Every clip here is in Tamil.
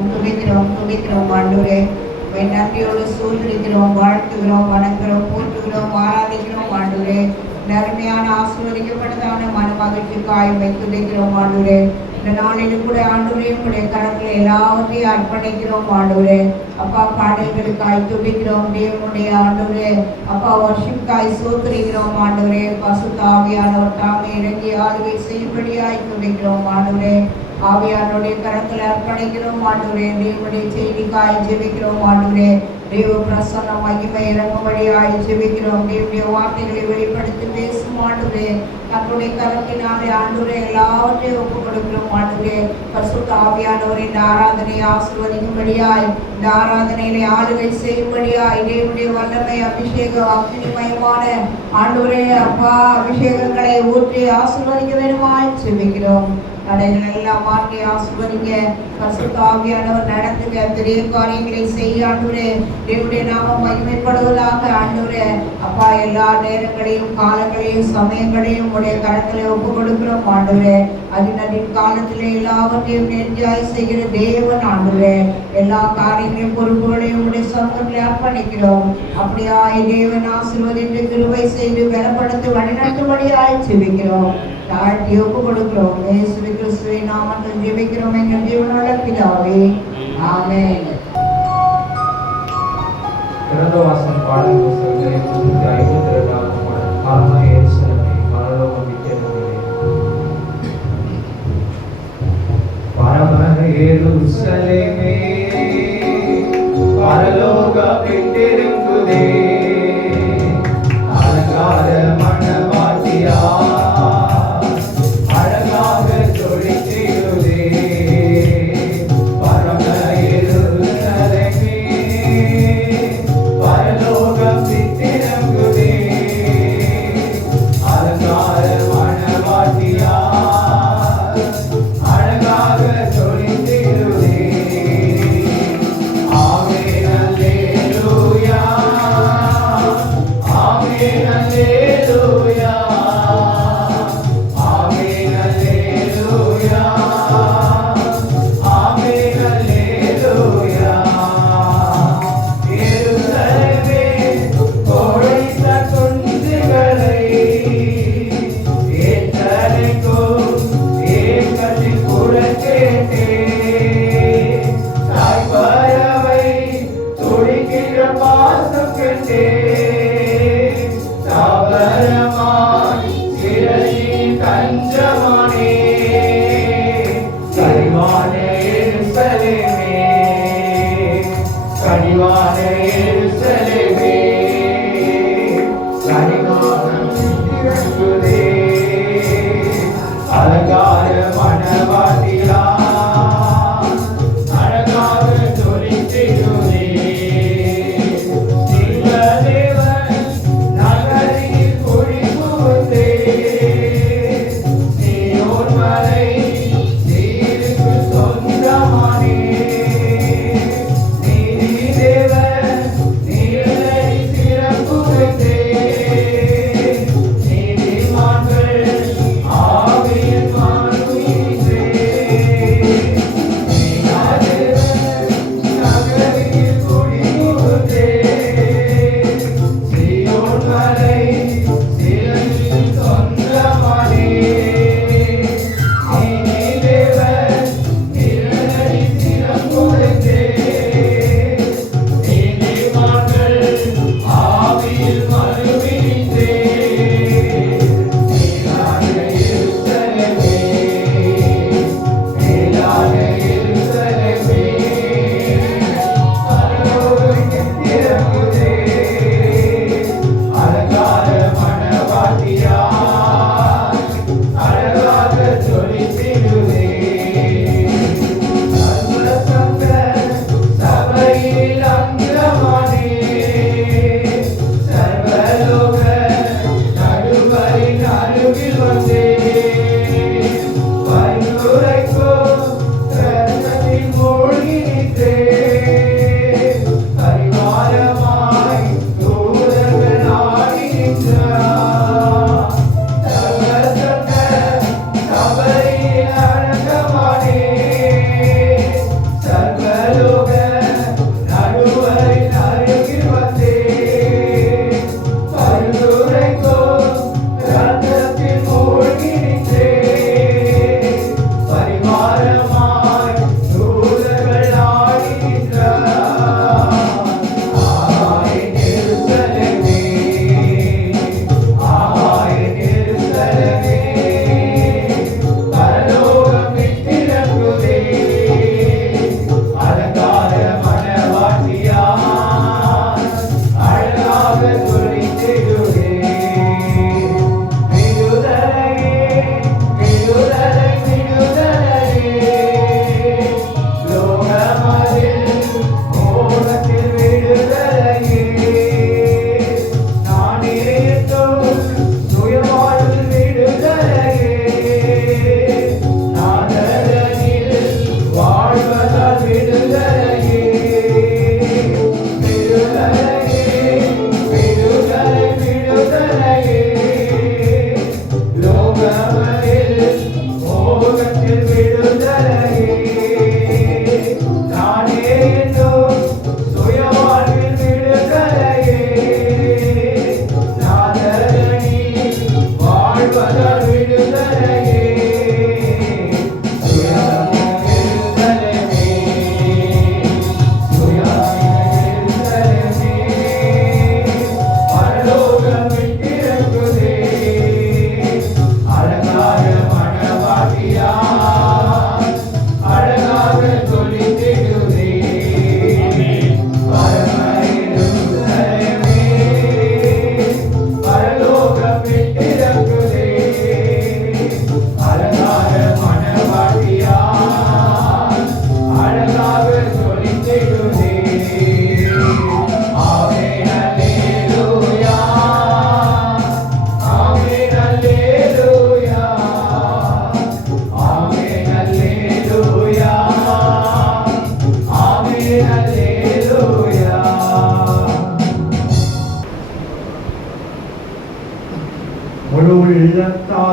துதிக்கிறோம் ஆண்டவரே. நன்றியோடு சூழ்நிலைக்கிறோம், வாழ்த்துகிறோம், வணங்குகிறோம், போற்றுகிறோம், ஆராதிக்கிறோம் ஆண்டவரே. நன்மையான ஆசீர்வதிக்கப்பட்டதான மன மகிழ்ச்சிக்காய் துதிக்கிறோம் ஆண்டவரே. இந்த நாளிலும் கூட ஆண்டவரே உடைய கரத்தில் எல்லாவற்றையும் அர்ப்பணிக்கிறோம் ஆண்டவரே. அப்பா, பாடல்களுக்காய் துதிக்கிறோம் தேவனுடைய ஆண்டவரே. அப்பா, வர்ஷிப்காய் சோத்திரிக்கிறோம் ஆண்டவரே. பசுத்த ஆவியானவர் தாமே இறங்கி ஆளுகை செய்யும்படியாய் துதிக்கிறோம் ஆண்டவரே. ஆவியானுடைய கரத்தில் அர்ப்பணிக்கிறோம் ஆண்டவரே. தேவனுடைய செய்திக்காய் ஜெபிக்கிறோம் ஆண்டவரே. தேவ பிரசன்ன மகிமை இறங்கும்படியாய் ஜெபிக்கிறோம். தேவனுடைய வார்த்தைகளை வெளிப்படுத்தி பேசும் ஆண்டவரே. தன்னுடைய கரத்தினாலே ஆண்டவரே எல்லாவற்றையும் ஒப்புக் கொடுக்கிறோம் ஆண்டவரே. பரிசுத்த ஆவியானவரை இந்த ஆராதனையை ஆசீர்வதிக்கும்படியாய், இந்த ஆராதனையிலே ஆளுகை செய்யும்படியாய் தேவனுடைய வல்லமை அபிஷேகம் அக்னிமயமான ஆண்டவரே அப்பா அபிஷேகங்களை ஊற்றி ஆசீர்வதிக்க வேண்டுமாய் ஜெபிக்கிறோம். தடைகள் எல்லாம் மாற்றி ஆசீர்வதிங்க. பரிசுத்த ஆவியானவர் நடத்துங்க, பெரிய காரியங்களை செய்ய ஆண்டவரே. தேவனுடைய நாமம் மகிமைப்படுவதாக ஆண்டவரே. அப்பா, எல்லா நேரங்களையும் காலங்களையும் சமயங்களையும் உடைய கரத்திலே ஒப்பு கொடுக்கிறோம் ஆண்டவரே. அதின் காலத்திலே எல்லாவற்றையும் நெஞ்சாய் செய்கிற தேவன் ஆண்டவரே. எல்லா காரியங்களையும் பொறுப்புகளையும் உடைய சமூகத்திலே அர்ப்பணிக்கிறோம். அப்படியாய் தேவன் ஆசீர்வதித்து கிருபை செய்து பலப்படுத்தி வழிநடத்தும்படியாய் ஜெபிக்கிறோம். தாழ்த்தி ஒப்பு கொடுக்கிறோம். இயேசுவின் கிறிஸ்துவின் நாமத்தில் ஜெபிக்கிறோம் எங்கள் ஜீவனுள்ள பிதாவே, ஆமென். கிரந்தவாசன் பாடல் புத்தகத்திலே 352ஆம் பாடல். காரணம் எருசலேமே பரலோகம் விட்டேனே. பரம எருசலேமே பரலோகம் விட்டிருக்குதே, அலங்கார மணவாட்டியா நீ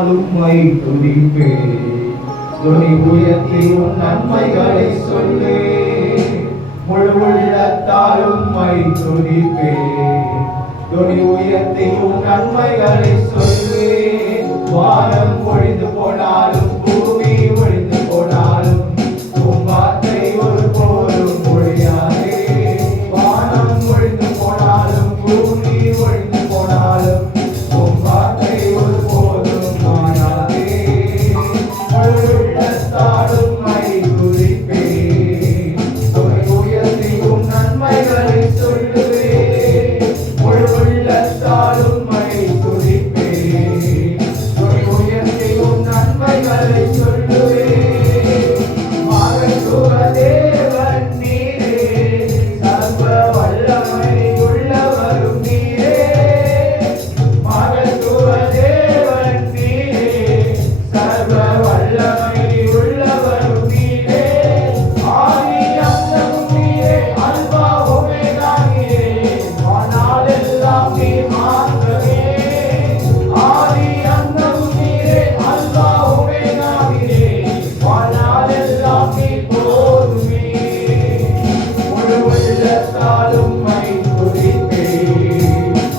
உள்ளத்தாலும் மை துதிப்பே துணி உயர்த்தி உன் நன்மைகளை சொல்லு முழு உள்ளத்தாலும் மை துதிப்பே துணி உயர்த்தி உன் நன்மைகளை சொல்லு வானம் ஒழிந்து போனாலும் பூமி ஒழிந்து போனாலும் உன் வார்த்தை ஒரு போலும் ஒழியாதே வானம் ஒழிந்து போனாலும் பூமி ஒழிந்து போனாலும் உன் வார்த்தை ஒரு போலும் மாறாதே உள்ளத்தாலும் மை துதிப்பே துணை உயர்த்தி உன் நன்மைகளை சொல்லுவே முழு உள்ளத்தாலும் மை துதிப்பே துணை உயர்த்தி உன் நன்மைகளை சொல்லுவே மகத்துவ தேவன் நீரே சர்வ வல்லமை உள்ளவரும் நீரே மகத்துவ தேவன் நீரே சர்வ வல்லமை உள்ளவரும் நீரே ஆதி அந்தமும் நீரே அல்பா ஒமேகா நீரே வானாலெல்லாம் நீர் மாத்திரமே ஆதி அந்தமும் நீரே அல்பா ஒமேகா நீரே வானாலெல்லாம் நீர் போதுமே முழு உள்ளத்தாலும் மை துதிப்பே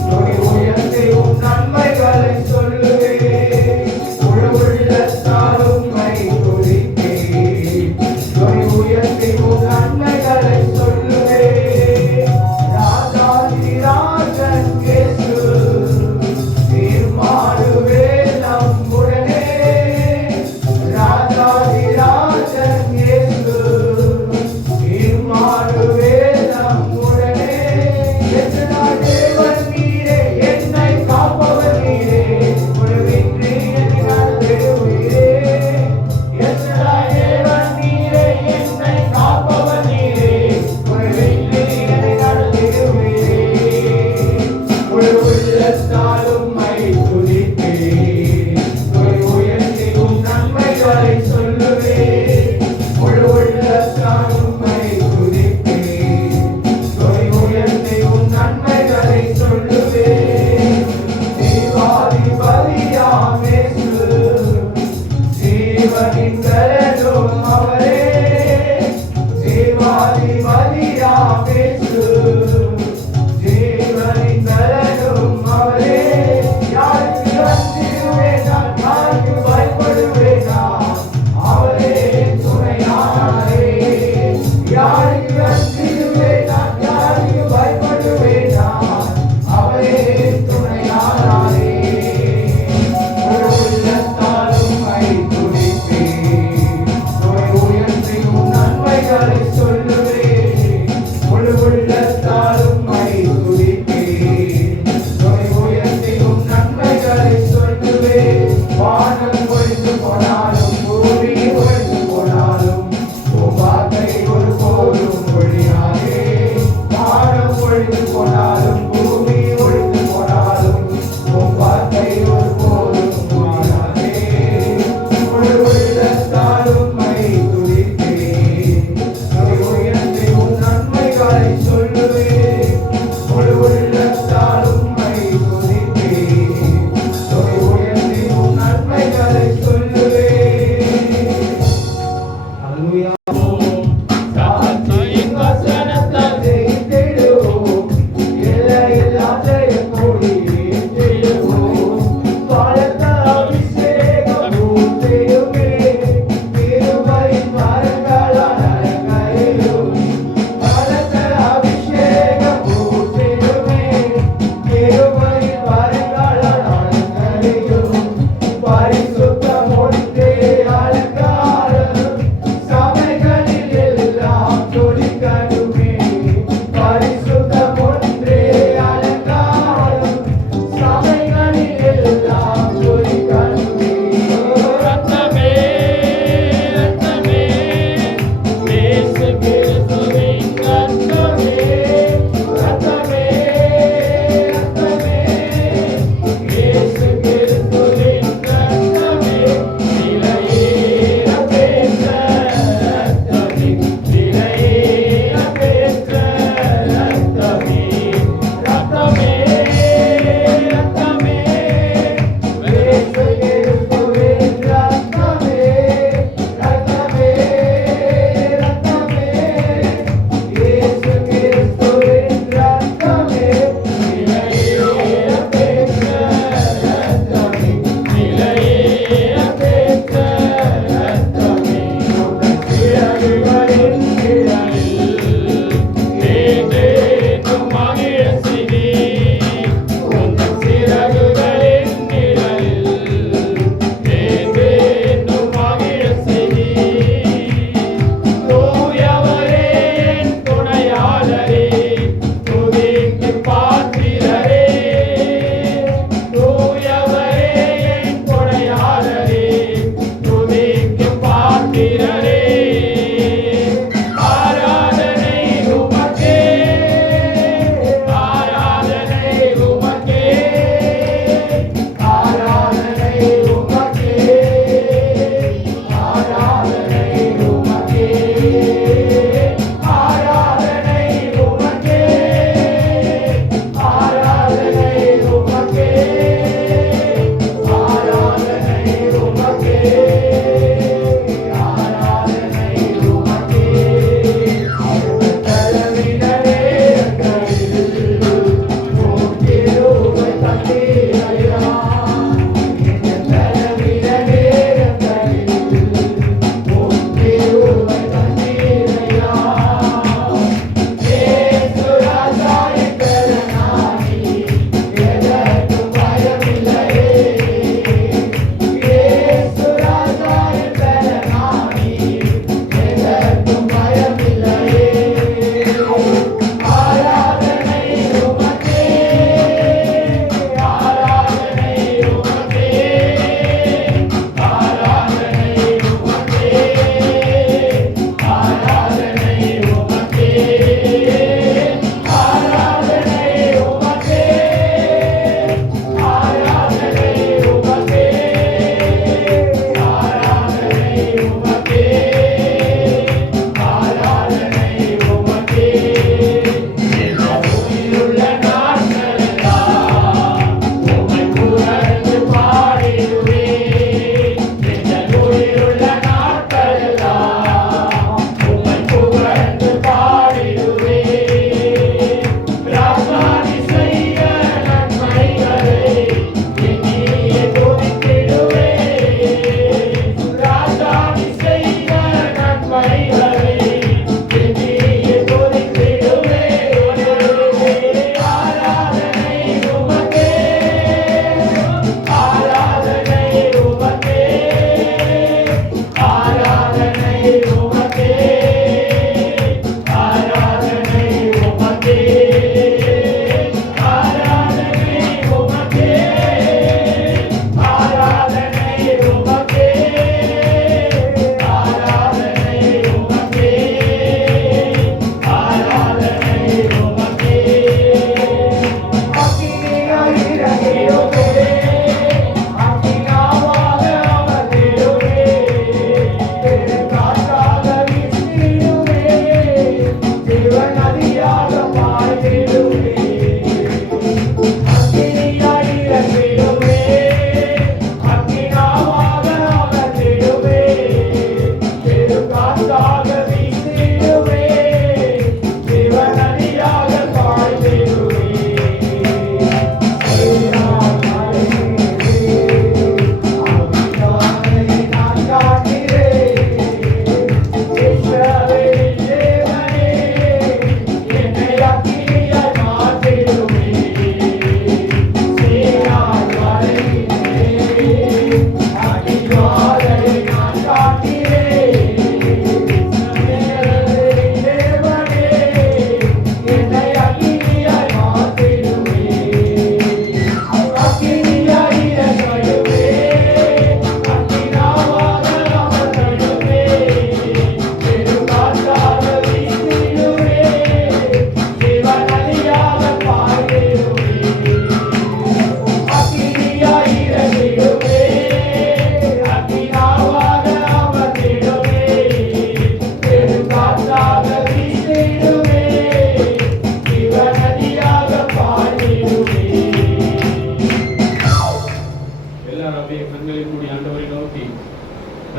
துணி உயர்த்தி உன் நன்மைகளை சொல்லுவே முழு உள்ளத்தாலும் மை துதிப்பே துணி உயர்த்தி உன் நன்மைகளை சொல்லுவே ராஜாதி ராஜன் இயேசு தீர்மானுவே நம்முடனே ராஜாதி ராஜன் இயேசு தீர்மானுவே நம்முடனே எத்தனா தேவன் நீரே என்னை காப்பவர் நீரே ஒரு வெற்றி என்னை நடத்திடுவீரே எத்தனா தேவன் நீரே என்னை காப்பவர் நீரே ஒரு வெற்றி என்னை நடத்திடுவீரே முழு உள்ளத்தாலும் மை துதிப்பே துணை உயர்த்தி உன் நன்மைகளை சொல்லுவே முழு உள்ளத்தாலும் மை துதிப்பே துணை உயர்த்தி உன் நன்மைகளை சொல்லுவே ஜீவாதிபதியாம் இயேசு ஜீவனின் கரனும் அவரே ஜீவாதிபதியாம் இயேசு ஜீவனின் கரனும் அவரே யாருக்கு அஞ்சிடுவேன் நான் யாருக்கு பயப்படுவேன் நான் அவரே துணையானாரே யாருக்கு அஞ்சிடுவேன் நான் யாருக்கு பயப்படுவேன் நான் அவரே துணையானாரே முழு உள்ளத்தாலும் மை துதிப்பே துணை உயர்த்தி உன் நன்மைகளை சொல்லுவே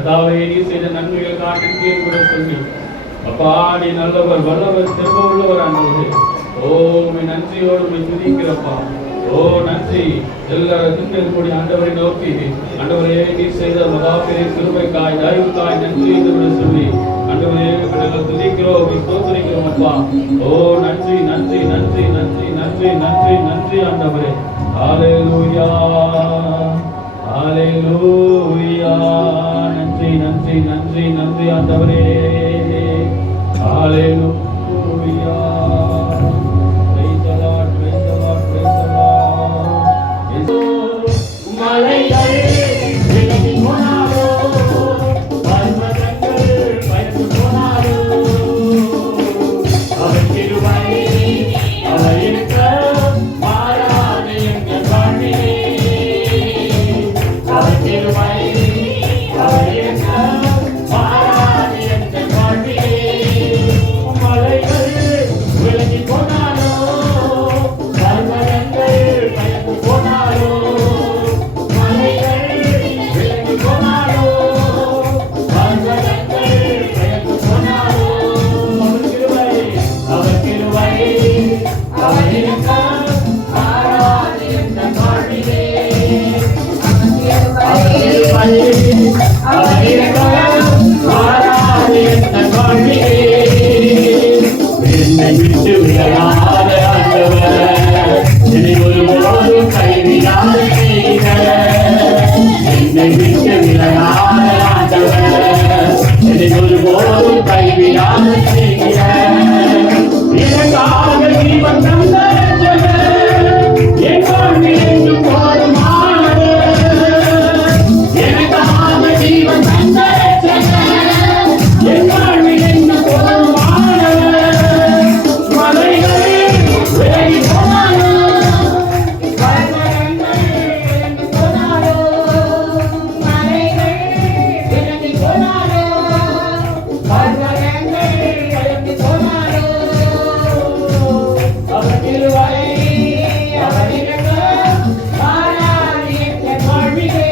கதாவே நீ செய்த நன்மைகள் காட்டுக்கு கூட சொல்லி அப்பா நீ நல்லவர் வல்லவர் திரும்ப உள்ளவர் ஆண்டவரே. ஓ உம்மை நன்றியோடு உம்மை துதிக்கிறப்பா. ஓ நன்றி. எல்லாரும் கூடி ஆண்டவரை நோக்கி ஆண்டவரே நீ செய்த மகாபெரிய கிருபைக்காய் தயவுக்காய் நன்றி என்று கூட சொல்லி ஆண்டவரே நாங்கள் துதிக்கிறோம் ஸ்தோத்திரிக்கிறோம் அப்பா. ஓ நன்றி நன்றி நன்றி நன்றி நன்றி நன்றி நன்றி ஆண்டவரே. ஹalleluya ஹalleluya. நன்றி நன்றி நன்றி நன்றி ஆண்டவரே. ஹalleluya. Praise the Lord, praise the Lord, praise the Lord. மலைகள் விலகி போனாலோ பர்வதங்கள் பயந்து போனாலோ அவர் கிருபை அவர் இருக்க மாறாது எங்கள் வாழ்விலே. அவர் கிருபை அவர் இருக்க மாறாது எங்கள் வாழ்விலே. மலைகள் விலகி போனாலோ பர்வதங்கள் பயந்து போனாலோ மலைகள் விலகி போனாலோ பர்வதங்கள் பயந்து போனாலோ அவர் கிருபை அவர் இருக்க மாறாது எங்கள் வாழ்விலே. அவர் கிருபை அவர் இருக்க மாறாது எங்கள் வாழ்விலே. என்னை விட்டு விலகாத ஆண்டவர் என்னை ஒருபோதும் கைவிடாத என்னை விட்டு விலகாத ஆண்டவர் என்னை ஒருபோதும் கைவிடாத எனக்காக ஜீவன் தந்த என் வாழ்வில் என்றும் போதுமானவர். எனக்காக ஜீவன் தந்த என் வாழ்வில் என்றும் போதுமானவர். மலைகள் விலகி போனாலோ பர்வதங்கள் விலகி போனாலோ மலைகள் விலகி போனாலோ பர்வதங்கள் விலகி போனாலோ அவர் கிருபை அவர் இருக்க மாறாது எங்கள் வாழ்விலே.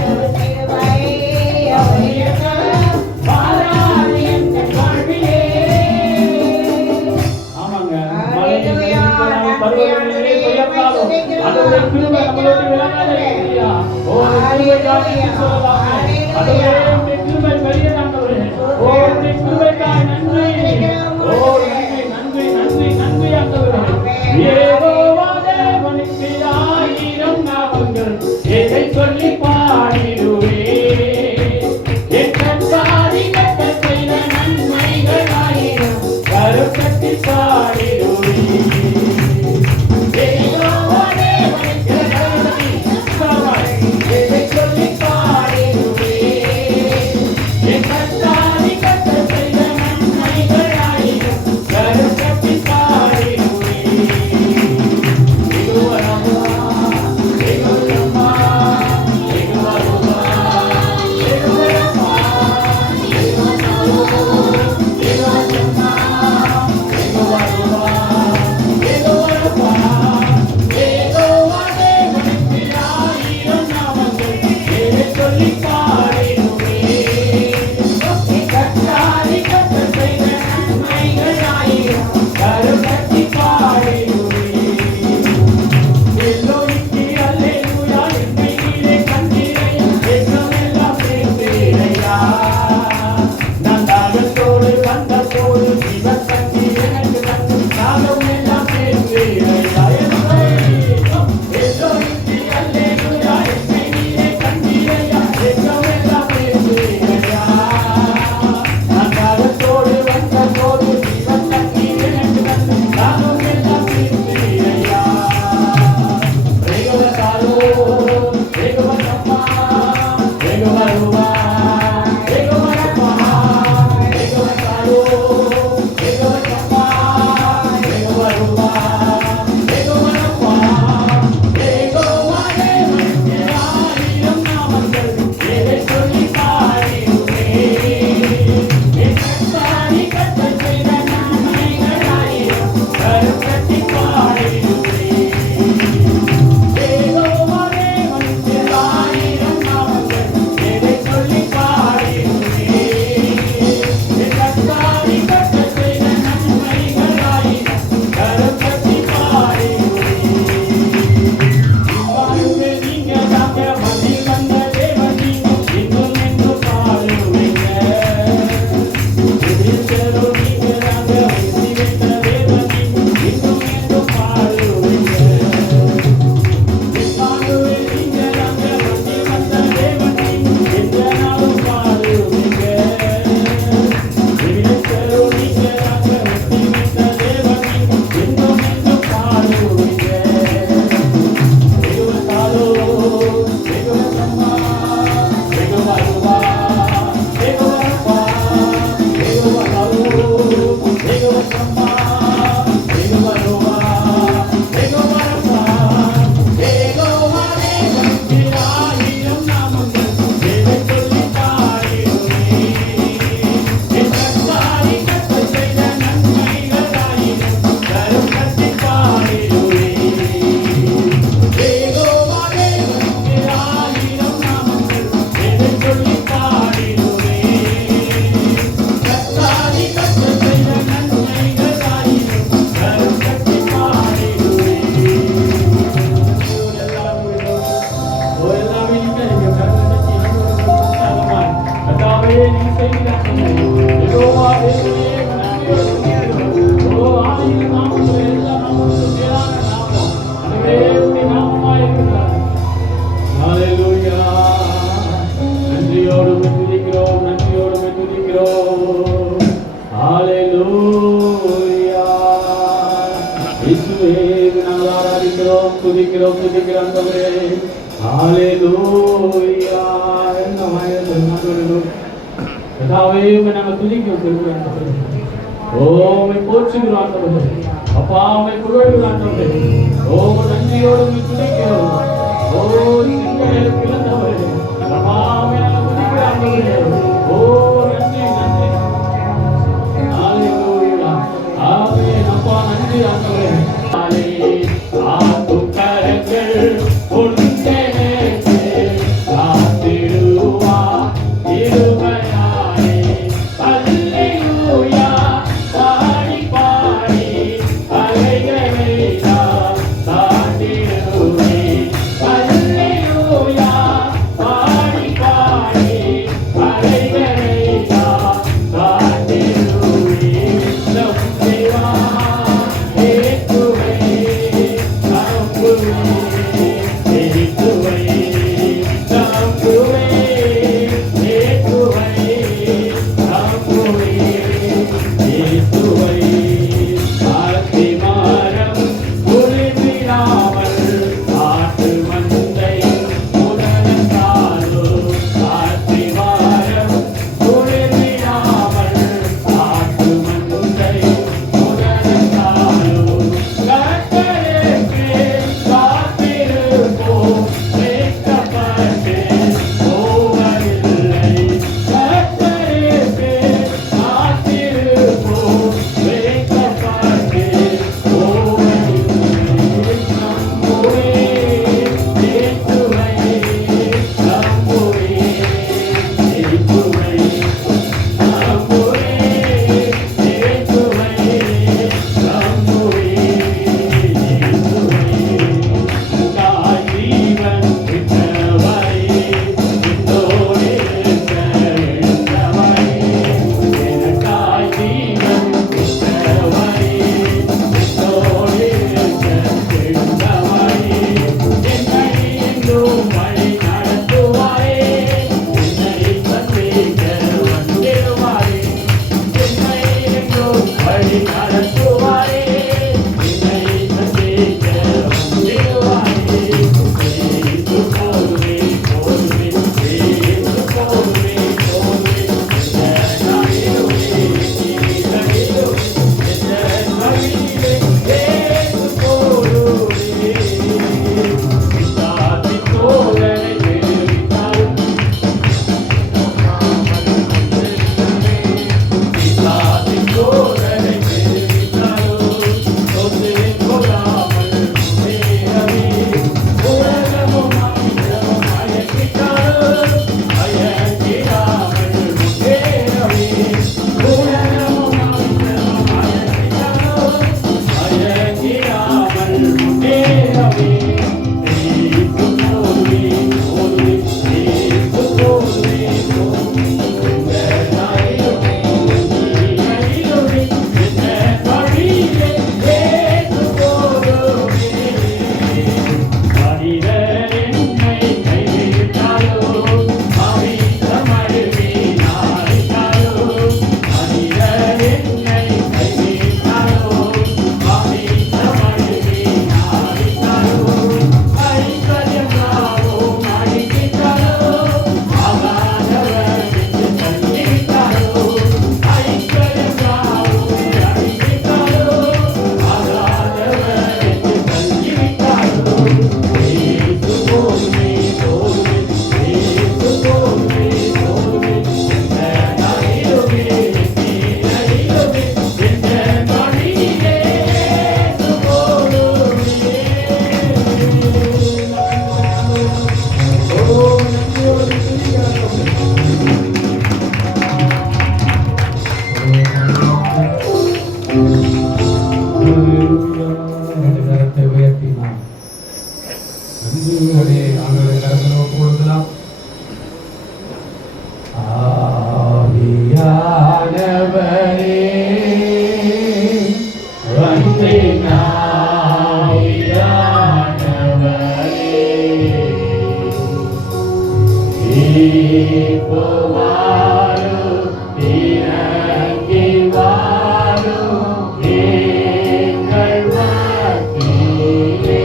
அவர் கிருபை அவர் இருக்க மாறாது எங்கள் வாழ்விலே. ஆமாங்க. மலைகள் பர்வதங்களே பெயர்ந்தாலும் அதனுடைய கிருபை நம்மளோடு விலகாத இல்லையா? ஓ கிருபைக்காக சொல்லலாம். அதுவே உம்முடைய கிருபை பெரியதானவரே. ஓ உம்முடைய கிருபைக்காக நன்றி. ஓ நன்றி நன்றி நன்றி நன்றி ஆண்டவரே. யெகோவா தேவனுக்கு 1000 நாமங்கள் எதை சொல்லி பாடிடுவேன். என் கர்த்தாதி கர்த்தர் செய்த நன்மைகள் 1000 கருத்தட்டி பாடிடுவேன். யெகோவா தேவனுக்கு எதை சொல்லி பாடிடுவேன். என் கர்த்தாதி கர்த்தர் செய்த நன்மைகள் 1000 கருத்தட்டி பாடிடுவேன். யெகோவா யெகோவா யெகோவா யெகோவா யெகோவா ஸ்தோத்திரிக்கிறோம் துதிக்கிறோம் ஆண்டவரே. ஹalleluya. கர்த்தாவே உம்மை நாங்கள் துதிக்கிறோம் ஆண்டவரே. ஓ உம்மை போற்றுகிறோம் ஆண்டவரே. அப்பா உம்மை புகழ்கிறோம் ஆண்டவரே. ஓ நன்றியோடு உம்மை துதிக்கிறோம். ஓ சிங்கார கிளந்தவரே. அப்பா உம்மை நாங்கள் துதிக்கிறோம் ஆண்டவரே. ஓ நன்றி நன்றி. ஹalleluya. ஆமென். அப்பா நன்றி ஆண்டவரே. ஆத்தும் கரங்கள் உண்டெனக்கு காத்திடுவா இருமையானே. அல்லேலூயா பாடி பாடி அலைகளை நான் தாண்டிடுவேன். அல்லேலூயா பாடி பாடி அலைகளை நான் தாண்டிடுவேன். நம் தேவா ஏற்றுவே நம்புவே ஏற்றுவே நம்புவே ஏற்றுவே நம்புவே ஏற்றுவே. ஆத்திமாரம் உருவிடாமல் ஆட்டு மந்தை உடனே ஆத்திமாரம் உருவிடாமல் ஆட்டு மந்தை உடனே கர்த்தருக்கு காத்திருப்போம் வெட்கப்பட்டு போவதில்லை. கர்த்தருக்கு காத்திருப்போம் வெட்கப்பட்டு போவதில்லை. நம்புவே ஏற்றுவை நம்புவே ஏற்றுவை நம்புவே ஏற்றுவை நம்புவே ஏற்றுவை. தாய் ஜீவன் விட்டவரே என்னோடு இருக்க எழுந்தவரே. எனக்காய் ஜீவன் விட்டவரே என்னோடு இருக்க எழுந்தவரே. என்னை என்றும் வழி நடத்துவாரே. என்னை சந்திக்க வந்திடுவாரே. என்னை என்றும் வழி நடத்துவாரே. என்னை சந்திக்க வந்திடுவாரே. ஏசு போதுமே போதுமே ஏசு போதுமே போதுமே. எந்த நாளிலுமே நீரிலும் எந்த வழியிலே ஏசு போதுமே. பிதாவின் தோழனை தெரிவித்தாலும் பிதாவின் தோழனை தெரிவித்தாலும் சொந்தம் கொள்ளாமல் முன்னேறவே. உலகமும் மனிதமும் மயக்கிட்டாலும் மயக்கிடாமல் முன்னேறவே. உலகமும் மனிதமும் மயக்கிட்டாலும் மயக்கிடாமல் முன்னேறவே. ஏசு போதுமே போதுமே ஏசு போதுமே போதுமே. எந்த நாளிலுமே நீரிலுமே எந்த வழியிலே ஏசு போதுமே. மனிதர் என்னை கைவிட்டாலும் அவித்தமழுவே நாடினாலும். மனிதர் என்னை கைவிட்டாலும் அவித்தமழுவே நாடினாலும். ஐஸ்வர்யம் யாவும் அழித்திட்டாலும் ஆகாதவர் என்று தள்ளிவிட்டாலும். ஐஸ்வர்யம் யாவும் அழித்திட்டாலும் ஆகாதவர் என்று தள்ளிவிட்டாலும். ஏசு போதுமே போதுமே ஏசு போதுமே போதுமே. எந்த நாளிலுமே நீரிலுமே எந்த வழியிலே ஏசு போதுமே. ஓ நன்றியோடு துதிக்கிறோம். ரெண்டு கரத்தை உயர்த்தினார். நன்றியோடு ஆண்டவரை கரத்தில் ஒப்புக் கொடுக்கலாம். ஆவியானவரே வந்தேன் ஆவியானவரே. இப்போ வாரும் இறங்கி வாரும் எங்கள் வாழ்க்கையிலே.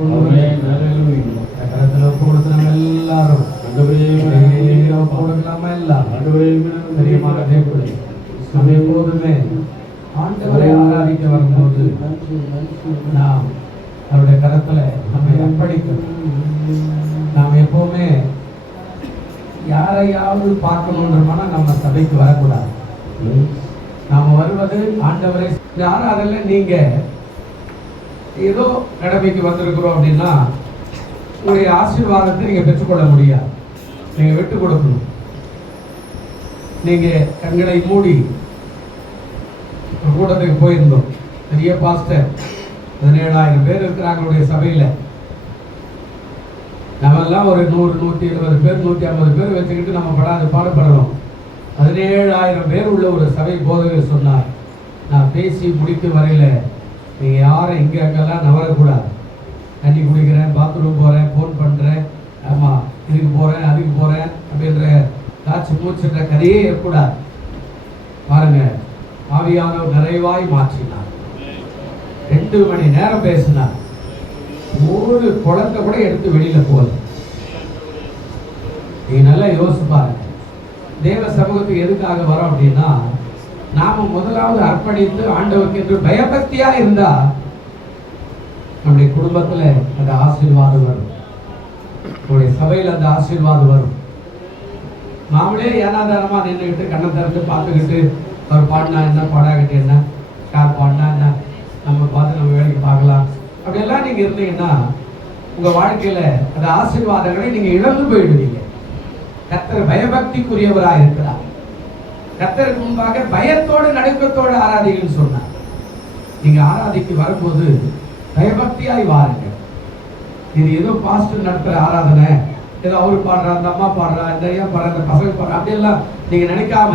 ஆமென். ஹalleluya. கரத்துல ஒப்பு கொடுத்து நம்ம எல்லாரும் ஆண்டவரே ஒப்பு கொடுக்கலாமா எல்லாம் ஆண்டவரே பிரியமான தேவனே, நம்ம எப்போதுமே ஆண்டவரை ஆராதிக்க வரும்போது நாம் அவருடைய கரத்துல நம்மை அர்ப்பணிக்கணும். நாம் எப்பவுமே யாரையாவது பார்க்கணுன்றமான நம்ம சபைக்கு வரக்கூடாது. நாம வருவது ஆண்டவரை ஆராதனை. நீங்க ஏதோ கடமைக்கு வந்திருக்கிறோம் அப்படின்னா உங்களுடைய ஆசீர்வாதத்தை நீங்க பெற்றுக்கொள்ள முடியாது. நீங்க விட்டு கொடுக்கணும். நீங்க கண்களை மூடி ஒரு கூட்டத்துக்கு போயிருந்தோம். பெரிய பாஸ்டர் 17,000 பேர் இருக்கிறாங்களுடைய சபையில. நம்மெல்லாம் ஒரு 100, 120 பேர், 150 பேர் வச்சுக்கிட்டு நம்ம பாடுபடுறோம். 17,000 பேர் உள்ள ஒரு சபை போதகர் சொன்னார், நான் பேசி முடிக்கும் வரையில நீங்க யாரும் இங்க அங்கெல்லாம் நவரக்கூடாது. தண்ணி குடிக்கிறேன், பாத்ரூம் போறேன், ஃபோன் பண்றேன், ஆமா இதுக்கு போறேன் அதுக்கு போறேன் அப்படின்ற காட்சி மூச்சுன்ற கதையே இருக்கக்கூடாது. பாருங்க, ஆவியானவர் நிறைவாய் மாற்றினார். 2 மணி நேரம் பேசினார். ஒரு குழந்தை கூட எடுத்து வெளியில போகுது. நீங்க நல்லா யோசிச்சு பாருங்க. தேவ சமூகத்துக்கு எதுக்காக வரோம் அப்படின்னா, நாம முதலாவது அர்ப்பணித்து ஆண்டவருக்கு என்று பயபக்தியா இருந்தா நம்முடைய குடும்பத்துல அந்த ஆசீர்வாதம் வரும். நம்முடைய சபையில் அந்த ஆசீர்வாதம் வரும். நாமளே ஏனாதாரமா நின்றுக்கிட்டு கண்ணை திறந்து பார்த்துக்கிட்டு அவர் பாடினா என்ன, பாடாகிட்டு என்ன, யார் பாடினா என்ன, நம்ம பார்த்து நம்ம வேலைக்கு பார்க்கலாம் அப்படியெல்லாம் நீங்க இருந்தீங்கன்னா உங்க வாழ்க்கையில அந்த ஆசீர்வாதங்களை நீங்க இழந்து போயிடுவீங்க. கர்த்தர் பயபக்திக்குரியவராக இருக்கிறார். கர்த்தருக்கு முன்பாக பயத்தோடு நடுக்கத்தோடு ஆராதிங்கன்னு சொன்னார். நீங்க ஆராதிக்கு வரும்போது பயபக்தியாய் வாருங்க. இது ஏதோ பாஸ்டர் நடத்துற ஆராதனை, ஏதோ அவரு பாடுறா, அந்த அம்மா பாடுறா, இந்த ஐயா பாடுற, இந்த பசங்க பாடுறா அப்படியெல்லாம் நீங்க நினைக்காம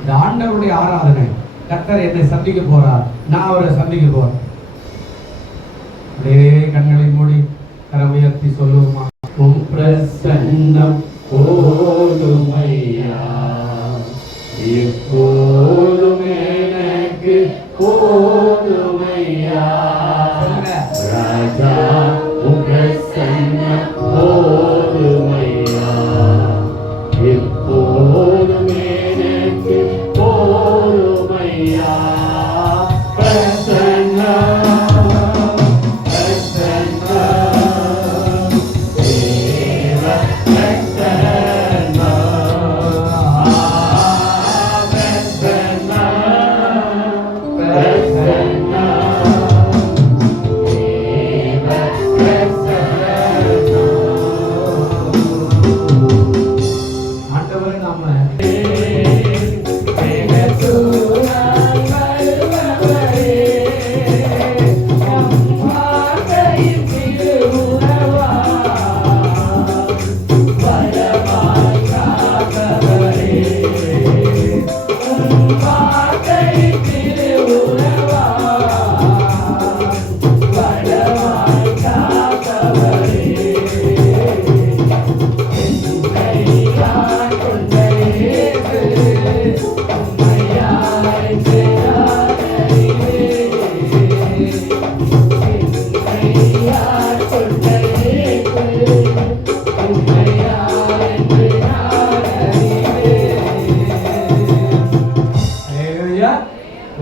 இந்த ஆண்டவருடைய ஆராதனை. கர்த்தர் என்னை சந்திக்க போறார், நான் அவரை சந்திக்க போறேன். அப்படியே கண்களை மூடி கரம் உயர்த்தி சொல்லுவோமா, உம் பிரசன்னம் போதுமையா, எப்போதும் எனக்கு போதுமையா. ராஜா உம் பிரசன்னம் போதுமையா, எப்போதும் எனக்கு போதுமையா.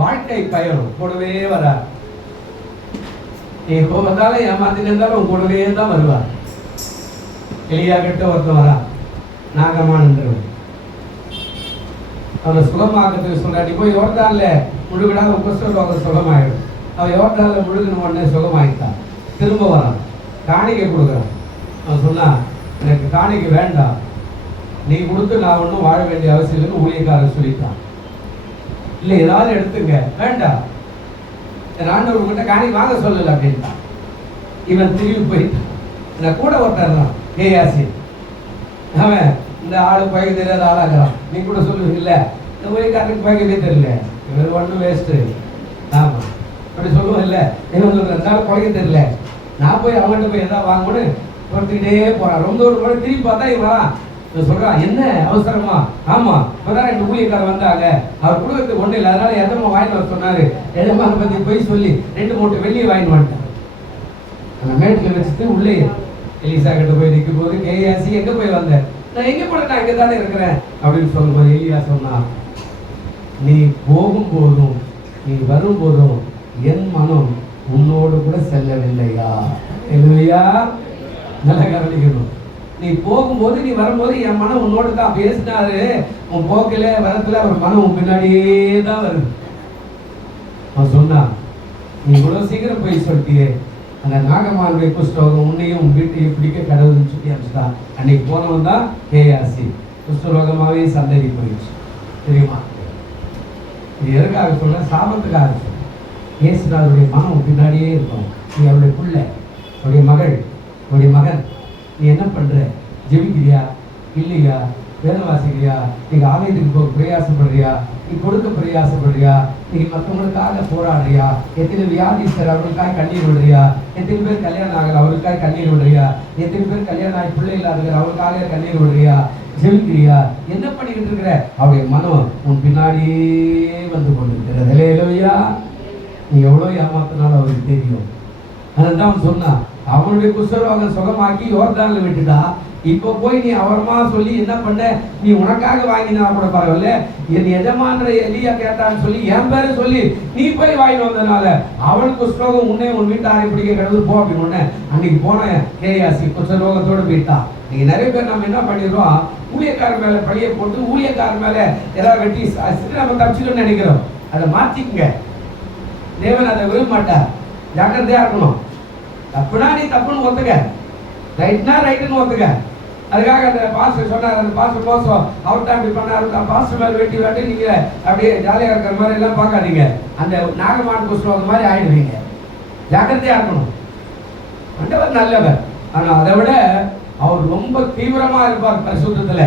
வாழ்க்கை பயணம் கூடவே வரார். நீ எப்போ வந்தாலும் ஏமாத்திட்டு இருந்தாலும் உன் கூடவே தான் வருவார். எளியா கிட்ட ஒருத்தன் வரா, நாகமானன்றவன். அவனை சுகமாக்கிறதுக்கு சொல்றா, நீ போய் யோர்தான்ல முழுகிடாத குஷ்டரோக சுகமாயிடும். அவன் யோர்தான்ல முழுகின உடனே சுகமாயிட்டான். திரும்ப வரான், காணிக்கை கொடுக்குறான். அவன் சொன்னா, எனக்கு காணிக்கை வேண்டாம், நீ கொடுத்து நான் ஒன்றும் வாழ வேண்டிய அவசியம் இல்லைன்னு ஊழியக்காரன் சொல்லிட்டான். இல்லை ஏதாவது எடுத்துங்க, வேண்டாம், ஆண்டவர் கிட்ட காணிக்கை வாங்க சொல்லல அப்படின்ட்டான். இவன் திரும்பி போயிட்டான். நான் கூட ஒருத்தர் தான் ஏயாசி, அவன் இந்த ஆளு பழக தெரியாத ஆளாகிறான். நீ கூட சொல்லுவீங்கல்ல, இந்த ஊழியக்காரனுக்கு பழகவே தெரியல, இவர் ஒன்றும் வேஸ்ட்டு. ஆமா அப்படி சொல்லுவோம் இல்லை, இவன் இருந்தாலும் பழக தெரியல, நான் போய் அவன்கிட்ட போய் எதாவது வாங்கணும்னு பொறுத்துக்கிட்டே போறான். ரொம்ப ஒரு முறை திரும்பி பார்த்தா இவன் சொல்றான், என்ன அவசரமா? ஆமா இப்பதான் ரெண்டு ஊழியக்காரர் வந்தாங்க, அவர் குடும்பத்துக்கு ஒண்ணு இல்லை, அதனால எதமா வாங்கிட்டு வர சொன்னாரு. எஜமான பத்தி போய் சொல்லி 2 மூட்டை வெள்ளியை வாங்கிட்டு வந்துட்டேன். அந்த மேட்டில் வச்சுட்டு உள்ளே எலிசா கிட்ட போய் நிற்கும் போது, கேயாசி எங்கே போய் வந்தேன்? நான் எங்கே போனேன்? நான் இங்கே தானே இருக்கிறேன் அப்படின்னு சொல்லும்போது எலியா சொன்னா, நீ போகும்போதும் நீ வரும்போதும் என் மனம் உன்னோடு கூட செல்லவில்லையா? இல்லையா? நல்லா கவனிக்கணும். நீ போகும்போது நீ வரும்போது என் மனம் உன்னோடு தான் பேசினாரு. உன் போக்கில வரத்துல அவர் மனம் உன் பின்னாடியே தான் வருது. அவன் சொன்னா, நீ இவ்வளவு சீக்கிரம் போய் சொல்லிட்டியே, அந்த நாகமானுடைய குஷ்டரோகம் உன்னையும் உன் வீட்டையும் பிடிக்க கடவுள்னு சொல்லி அனுப்பிச்சுதான். அன்னைக்கு போனவன் தான் கேயாசி. குஷ்டரோகமாவே சந்ததி போயிடுச்சு. தெரியுமா? இது எதுக்காக சொல்ல? சாபத்துக்காக சொல்ல. இயேசுநாதருடைய மனம் பின்னாடியே இருக்கும். நீ அவருடைய பிள்ளை, அவருடைய மகள், அவருடைய மகன். நீ என்ன பண்ற? ஜெபிக்கிறியா இல்லையா? வேதம் வாசிக்கிறியா? நீங்க ஆலயத்துக்கு போக பிரயாசப்படுறியா? நீ கொடுக்க பிரயாசப்படுறியா? நீ மற்றவங்களுக்காக போராடுறியா? எத்தனை வியாதிஸ்தர் அவர்களுக்காக கண்ணீர் விடுறியா? எத்தனை பேர் கல்யாணம் ஆகல அவருக்காக கண்ணீர் விடுறியா? எத்தனை பேர் கல்யாணம் ஆகி பிள்ளை இல்லாதவர் அவருக்காக கண்ணீர் விடுறியா? ஜெபிக்கிறியா? என்ன பண்ணிக்கிட்டு இருக்கிற? அவருடைய மனம் உன் பின்னாடியே வந்து கொண்டிருக்கிறது. இல்லையா? நீ எவ்வளவு ஏமாத்தினாலும் அவருக்கு தெரியும். அதான் அவன் சொன்னான், அவனுடைய குஷ்டரோகம் சுகமாக்கி யோர்தான்ல விட்டுட்டா. இப்போ போய் நீ அவரமா சொல்லி என்ன பண்ண? நீ உனக்காக வாங்கினா கூட பரவாயில்ல, என் எஜமான்ற எலியா கேட்டான்னு சொல்லி என் பேரை சொல்லி நீ போய் வாங்கிட்டு வந்ததுனால அவனுக்கு குஷ்டரோகம் உன்னே உன் வீட்டாரை பிடிக்க கடவுள் போ அப்படின்னு ஒண்ணு. அன்னைக்கு போன கேயாசி குஷ்டரோகத்தோடு போயிட்டான். நீங்க நிறைய பேர் நம்ம என்ன பண்ணிடுறோம்? ஊழியக்காரர் மேல பழியை போட்டு ஊழியக்காரர் மேல ஏதாவது வெட்டி நம்ம தப்பிச்சுக்கணும்னு நினைக்கிறோம். அதை மாற்றிக்குங்க. தேவன் அதை விரும்ப மாட்டார். ஜாக்கிரதையா இருக்கணும். தப்புனா நீ தப்புன்னு ஒத்துக்க, ரைட்னா ரைட்டுன்னு ஒத்துக்க. அதுக்காக அந்த பாஸ்டர் சொன்னார், அந்த பாஸ்டர் மோசம், அவர்தான் இப்படி பண்ணார், பாஸ்டர் மேல வெட்டி வெட்டி நீங்க அப்படியே ஜாலியா இருக்கிற மாதிரி எல்லாம் பார்க்காதீங்க. அந்த நாகமான் குஷ்டரோகம் மாதிரி ஆயிடுவீங்க. ஜாக்கிரதையா இருக்கணும். ஆண்டவர் நல்லவர். ஆனா அதை விட அவர் ரொம்ப தீவிரமா இருப்பார் பரிசுத்தத்துல.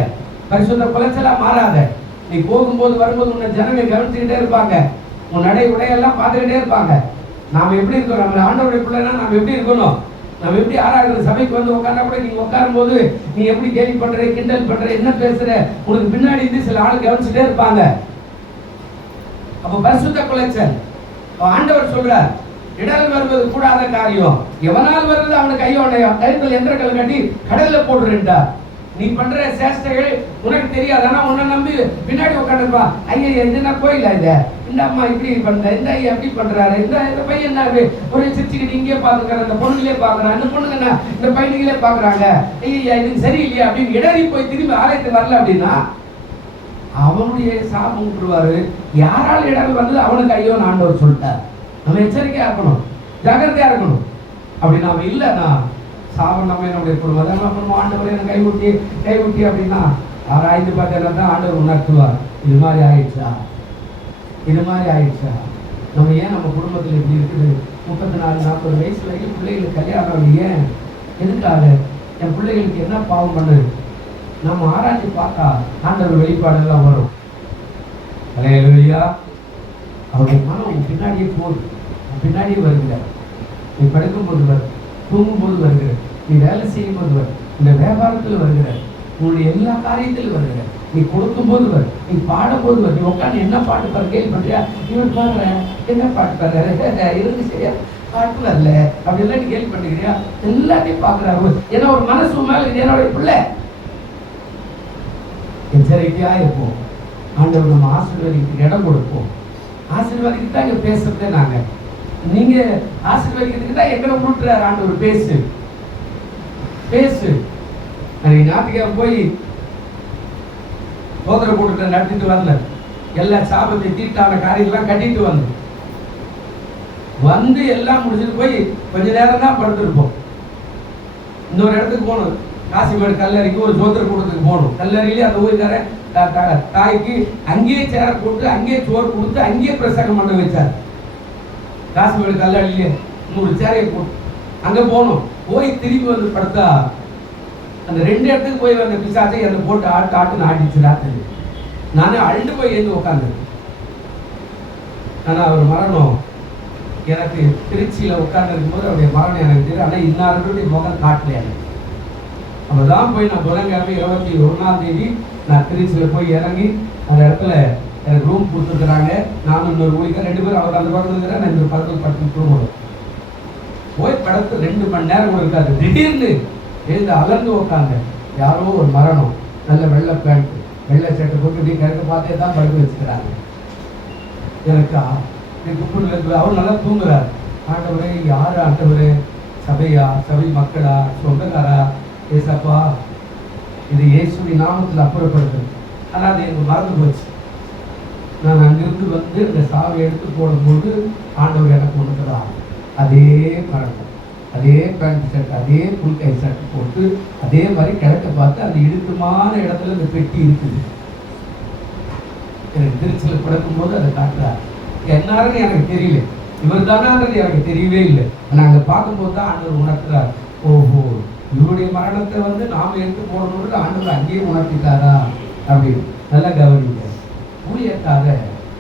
பரிசுத்த குலைச்சலா மாறாத. நீ போகும்போது வரும்போது உன்னை ஜனங்க கவனிச்சுக்கிட்டே இருப்பாங்க. உன் நடை உடையெல்லாம் பார்த்துக்கிட்டே இருப்பாங்க. நாம எப்படி இருக்கோம்? நம்ம ஆண்டவருடைய பிள்ளைனா நாம எப்படி இருக்கணும்? நம்ம எப்படி ஆராய்கிற சபைக்கு வந்து உட்கார்ந்தா கூட நீங்க உட்காரும் போது நீ எப்படி கேலி பண்ற, கிண்டல் பண்ற, என்ன பேசுற, உனக்கு பின்னாடி இருந்து சில ஆள் கவனிச்சுட்டே இருப்பாங்க. அப்ப பரிசுத்த குலைச்சல். ஆண்டவர் சொல்றார், இடல் வருவது கூடாத காரியம் எவனால் வருவது அவனுக்கு கையோடைய கழுத்தில் எந்திரங்கள் கட்டி கடல்ல போடுறார். நீ பண்ற சேஷ்டைகள் உனக்கு தெரியாது. ஆனா உன்னை நம்பி பின்னாடி உட்காந்துப்பா, ஐயா இது என்ன கோயிலா? இத இந்த அம்மா இப்படி பண்ற, இந்த ஐயா எப்படி பண்றாரு, இந்த பையன் என்ன ஒரு சிரிச்சுக்கிட்டு இங்கே பாத்துக்கிற, இந்த பொண்ணுங்களே பாக்குறான், இந்த பொண்ணுங்க இந்த பையனுங்களே பாக்குறாங்க, ஐயா இது சரியில்லையா அப்படின்னு இடறி போய் திரும்பி ஆலயத்துக்கு வரல அப்படின்னா அவனுடைய சாபம் விட்டுருவாரு. யாரால் இடர்கள் வந்து அவனுக்கு ஐயோ ஆண்டவர் சொல்லிட்டார். நம்ம எச்சரிக்கையா இருக்கணும், ஜாக்கிரதையா இருக்கணும். அப்படி நாம இல்லைன்னா சாபம் நம்ம என்னுடைய குடும்பம் நம்ம ஆண்டவர் என்ன கைவிட்டி அப்படின்னா அவர் ஆய்ந்து பார்த்தா தான் ஆண்டவர் உணர்த்துவார். இது மாதிரி ஆயிடுச்சா, இது மாதிரி ஆயிடுச்சா? நம்ம ஏன் நம்ம குடும்பத்தில் இப்படி இருக்குது? 34-40 வயசு வரைக்கும் பிள்ளைகளுக்கு கல்யாணம் ஏன்? எதுக்காக? என் பிள்ளைகளுக்கு என்ன பாவம் பண்ணுது? நம்ம ஆராய்ச்சி பார்த்தா ஆண்டவர் வெளிப்பாடெல்லாம் வரும். அல்லேலூயா. அவருடைய மனம் பின்னாடியே போகுது, பின்னாடியே வருகிறார். நீ படுக்கும்போது வரும், தூங்கும்போது வருகிறார், நீ வேலை செய்யும் போது வரும், இந்த வியாபாரத்தில் வருகிறார், உன்னுடைய எல்லா காரியத்திலும் வருகிறார். நீ கொடுக்கும்போது வரும், நீ பாடும்போது வரும். நீ உட்காந்து என்ன பாட்டு பாரு கேள்வி பண்றியா? இவன் பாடுற என்ன பாட்டு பாடுறாரு இருந்து சரியா பாட்டு வரல அப்படிலாம் நீ கேள்வி பண்ணுகிறியா? எல்லாத்தையும் பார்க்குறாரு. ஏன்னா ஒரு மனசு மேல இது என்னுடைய பிள்ளை. எச்சரிக்கையா இருப்போம். ஆண்டவர் நம்ம ஆசீர்வதிக்கு இடம் கொடுப்போம். ஆசீர்வாதிக்கு தான் இங்க பேசுறதே. நாங்க நீங்க ஆசீர்வதிக்கிறதுக்கு தான் எங்களை விட்டுறாரு ஆண்டவர். பேசு பேசு. அன்னைக்கு ஞாயிற்றுக்கிழமை போய் சோதனை கூட்டத்தை நடத்திட்டு வரல, எல்லா சாபத்தை தீட்டான காரியெல்லாம் கட்டிட்டு வந்து எல்லாம் முடிச்சுட்டு போய் கொஞ்ச நேரம் தான் படுத்துருப்போம். இன்னொரு இடத்துக்கு போகணும், காசிமேடு கல்லறைக்கு ஒரு சோதனை கூட்டத்துக்கு போகணும். கல்லறையிலேயே அந்த ஊருக்காரன் தாய்க்கு அங்கேயே சேர போட்டு அங்கேயே சோறு கொடுத்து அங்கேயே பிரசங்கம் பண்ண வச்சார். காசிமேடு கல்லறையிலேயே 100 சேரையை போட்டு அங்கே போகணும். போய் திரும்பி வந்து படுத்தா அந்த 2 இடத்துக்கு போய் வந்த பிசாசை அந்த போட்டு ஆட்டுன்னு ஆட்டிச்சு ராத்திரி. நானே அழுந்து போய் எழுந்து உட்காந்து. ஆனால் அவர் மரணம் எனக்கு திருச்சியில் உட்கார்ந்துருக்கும் போது அவருடைய மரணம் எனக்கு தெரியும். ஆனால் இன்னாருடைய முகம் காட்டல எனக்கு. அப்போதான் போய் நான் புதன்கிழமை 21ஆம் தேதி நான் திருச்சியில் போய் இறங்கி அந்த இடத்துல எனக்கு ரூம் கொடுத்துருக்குறாங்க. நானும் இன்னொரு ஊழியர் 2 பேரும் அவர் அந்த பக்கத்தில் இருக்கிறேன், நான் இந்த பக்கத்தில் படுத்து குடும்பம். போய் படத்து 2 மணி நேரம் கூட இருக்காது. திடீர்னு எழுந்து அலர்ந்து உட்காந்து யாரோ ஒரு மரணம், நல்ல வெள்ளை பேண்ட் வெள்ளை சட்டை போட்டு இப்படி கிழக்க பார்த்தே தான் படுக்க வச்சுக்கிறாங்க. எனக்கா அவர் நல்லா தூங்குறாரு. ஆண்டவரே யாரு ஆண்டவரே, சபையா, சபை மக்களா, சொந்தக்காரா? ஏசப்பா இது இயேசுவின் நாமத்தில் அப்புறப்படுது. ஆனால் அது எனக்கு மறந்து போச்சு. நான் அங்கிருந்து வந்து இந்த சாவை எடுத்து போடும்போது ஆண்டவர் எனக்கு கொடுக்குறான். அதே மரணம், அதே பேண்ட் ஷர்ட், அதே புல்கை ஷர்ட் போட்டு அதே மாதிரி கிழக்க பார்த்து அந்த இடுக்கமான இடத்துல இந்த பெட்டி இருக்குது. எனக்கு திருச்சியில் படுக்கும்போது அதை காட்டுறாரு. என்னாருன்னு எனக்கு தெரியல, இவர் தானான்றது எனக்கு தெரியவே இல்லை. நாங்கள் பார்க்கும்போது தான் ஆண்டவர் உணர்த்துறார். ஓஹோ, இவருடைய மரணத்தை வந்து நாம் எடுத்து போடணும்னு ஆண்டவர் அங்கேயே உணர்த்திட்டாரா அப்படின்னு. நல்லா கவனிங்க. ஊழியக்காக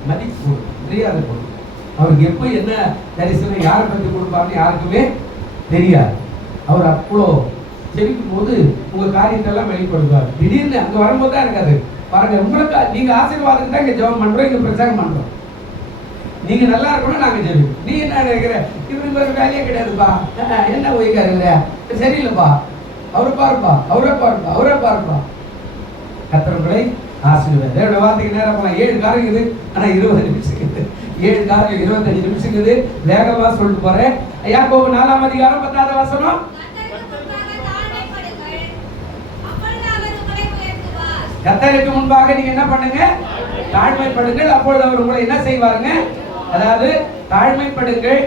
மதிப்பு மரியாதை கொடுக்கும். அவருக்கு எப்போ என்ன தரிசனம் யாரை பற்றி கொடுப்பாருன்னு யாருக்குமே தெரியாது. அவர் அவ்வளோ செவிக்கும் போது உங்கள் காரியத்தெல்லாம் வெளிப்படுவார். திடீர்னு அங்கே வரும்போது தான் எனக்கு அது பாருங்க, உங்களுக்கு நீங்கள் ஆசீர்வாதம் தான் இங்கே ஜெபம் பண்ணுறோம், இங்கே பிரச்சாரம் பண்ணுறோம். நீங்கள் நல்லா இருக்கணும், நாங்கள் ஜெபிப்போம். நீ என்ன நினைக்கிற, இவருக்கு ஒரு வேலையே கிடையாதுப்பா, என்ன ஒய்க்காரு இல்லை, சரியில்லைப்பா, அவரை பாருப்பா, அவரை பாருப்பா, அவரை பாருப்பா. கர்த்தர்களை ஆசீர்வாதம். தேவனுடைய வார்த்தைக்கு நேரம் போகலாம். 7 காரியம் இருக்குது, ஆனால் 20 நிமிஷம் இருக்குது. 7 காரியம் 25 நிமிஷம் இருக்குது. வேகமாக சொல்லிட்டு போகிறேன். யாக்கோபு 4ஆம் அதிகாரம் 10வது வசனம். கர்த்தருக்கு முன்பாக நீங்க என்ன பண்ணுங்க? தாழ்மைப்படுங்கள், அப்பொழுது அவர் உங்களை என்ன செய்வாருங்க? அதாவது தாழ்மைப்படுங்கள்,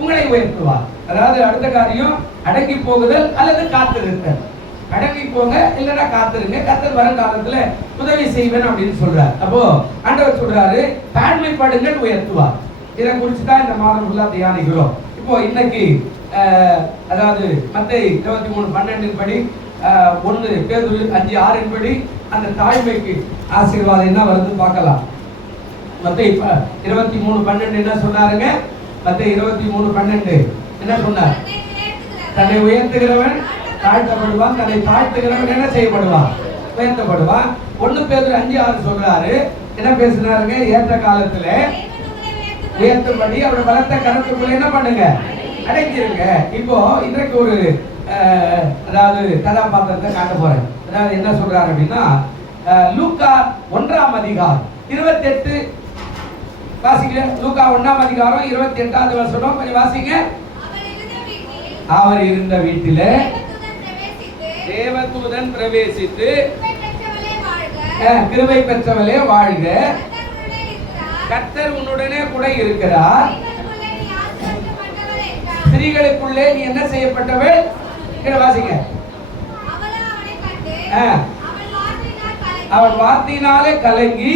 உங்களை உயர்த்துவார். அதாவது அடுத்த காரியம் அடங்கி போகுதல் அல்லது காத்திருத்தல். அடங்கி போங்க, இல்லைன்னா காத்திருங்க, கர்த்தர் வருங்காலத்துல உதவி செய்வேன் அப்படின்னு சொல்றாரு. அப்போ ஆண்டவர் சொல்றாரு தாழ்மைப்படுங்கள், உயர்த்துவார். இதை குறித்து தான் இந்த மாதம் ஃபுல்லா தியானிக்கிறோம். இப்போ இன்னைக்கு அதாவது மத்தேயு 23:12 படி 1 பேதுரு 5:6 படி அந்த தாழ்மைக்கு ஆசீர்வாதம் என்ன வருது பார்க்கலாம். மத்தேயு 23:12 என்ன சொன்னாருங்க? மத்தேயு 23:12 என்ன சொன்னார்? தன்னை உயர்த்துகிறவன் தாழ்த்தப்படுவான், தன்னை தாழ்த்துகிறவன் என்ன செய்யப்படுவான்? உயர்த்தப்படுவான். 1 பேதுரு 5:6 சொல்றாரு. என்ன பேசுறாருங்க? ஏற்ற காலத்துல உயர்த்தும்படி அவருடைய பலத்த கருத்துக்குள்ள என்ன பண்ணுங்க? அடங்கிருங்க. இப்போ இன்றைக்கு ஒரு அதாவது கதாபாத்திரத்தை காட்ட போறேன். அதாவது என்ன சொல்றாரு அப்படின்னா, லூக்கா 1ஆம் அதிகாரம் 28 வாசிங்க. லூக்கா 1ஆம் அதிகாரம் 28வது வசனம் கொஞ்சம் வாசிங்க. அவர் இருந்த வீட்டிலே தேவதூதன் பிரவேசித்து கிருபை பெற்றவளே வாழ்க, கர்த்தர் உன்னுடனே கூட இருக்கிறார், ஸ்திரீகளுக்குள்ளே நீ என்ன செய்யப்பட்டவள்? வாசிங்க. அவன் வார்த்தையினாலே கலங்கி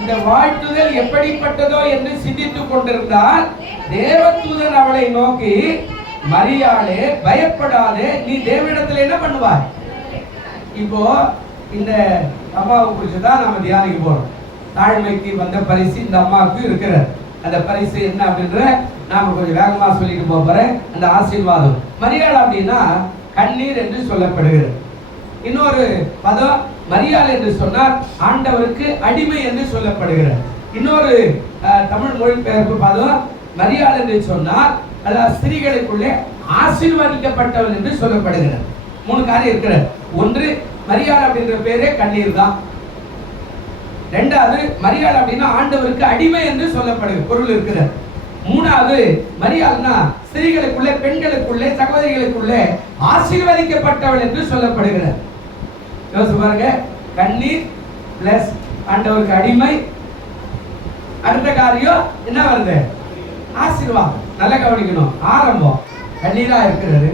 இந்த வாழ்த்துதல் எப்படிப்பட்டதோ என்று சிந்தித்துக் கொண்டிருந்தால் தேவதூதன் அவளை நோக்கி, மரியாளே பயப்படாதே, நீ தேவனிடத்தில் என்ன பண்ணுவாய்? இப்போ இந்த அம்மாவை குறிச்சுதான் நாம தியானிக்க போறோம். தாழ்மைக்கு வந்த பரிசு இந்த அம்மாவுக்கு இருக்கிறது. அந்த பரிசு என்ன அப்படின்ற நாம கொஞ்சம் வேகமா சொல்லிட்டு போறேன். அந்த ஆசீர்வாதம் மரியாள் அப்படின்னா கண்ணீர் என்று சொல்லப்படுகிறது. இன்னொரு பதம் மரியாள் என்று சொன்னால் ஆண்டவருக்கு அடிமை என்று சொல்லப்படுகிறது. இன்னொரு தமிழ் மொழிபெயர்ப்பு பதம் மரியாள் என்று சொன்னால் அதாவது ஸ்திரீகளுக்குள்ளே ஆசீர்வதிக்கப்பட்டவள் என்று சொல்லப்படுகிறது. 3 காரியம் இருக்கிறது. ஒன்று, மரியாள் அப்படின்ற பேரே கண்ணீர் தான். 2வது, மரியாள் அப்படின்னா ஆண்டவருக்கு அடிமை என்று சொல்லப்படுகிறது பொருள் இருக்கிறது. 3வது, மரியாள்னா ஸ்திரீகளுக்குள்ளே, பெண்களுக்குள்ளே, சகோதரிகளுக்குள்ளே ஆசீர்வதிக்கப்பட்டவள் என்று சொல்லப்படுகிறது. யோசிச்சு பாருங்க, கண்ணீர் பிளஸ் ஆண்டவருக்கு அடிமை. அடுத்த காரியம் என்ன வருது? ஆசீர்வாதம். நல்லா கவனிக்கணும். ஆரம்பம் கண்ணீரா இருக்கிறது,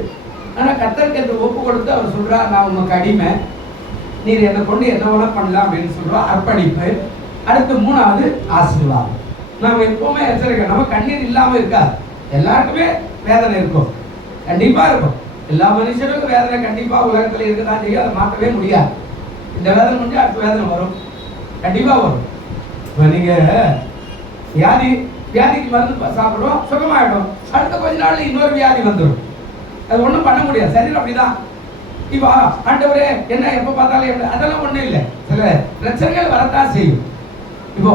ஆனா கர்த்தருக்கு என்று ஒப்பு கொடுத்து அவர் சொல்றார், நான் உனக்கு அடிமை, நீர் என்னை கொண்டு என்ன வேணா பண்ணலாம் அப்படின்னு சொல்றோம், அர்ப்பணிப்பு. அடுத்து 3வது ஆசீர்வாதம். நாம எப்பவுமே எச்சரிக்கை, நம்ம கண்ணீர் இல்லாம இருக்காது. எல்லாருக்குமே வேதனை இருக்கும், கண்டிப்பா இருக்கும். எல்லா மனுஷனுக்கும் வேதனை கண்டிப்பா உலகத்துல இருக்குதான் செய்யும், அதை மாற்றவே முடியாது. இந்த வேதனை முடிஞ்சு அடுத்த வேதனை வரும், கண்டிப்பா வரும். இப்போ நீங்க வியாதிக்கு மருந்து சாப்பிடுறோம், சுகமாயிடும், அடுத்த கொஞ்ச நாள்ல இன்னொரு வியாதி வந்துடும். அது ஒன்றும் பண்ண முடியாது, சரீரம் அப்படிதான். இப்போ ஆண்டவரே என்ன எப்போ பார்த்தாலும் எப்படி, அதெல்லாம் ஒன்றும் இல்லை, சில பிரச்சனைகள் வரத்தான் செய்யும். இப்போ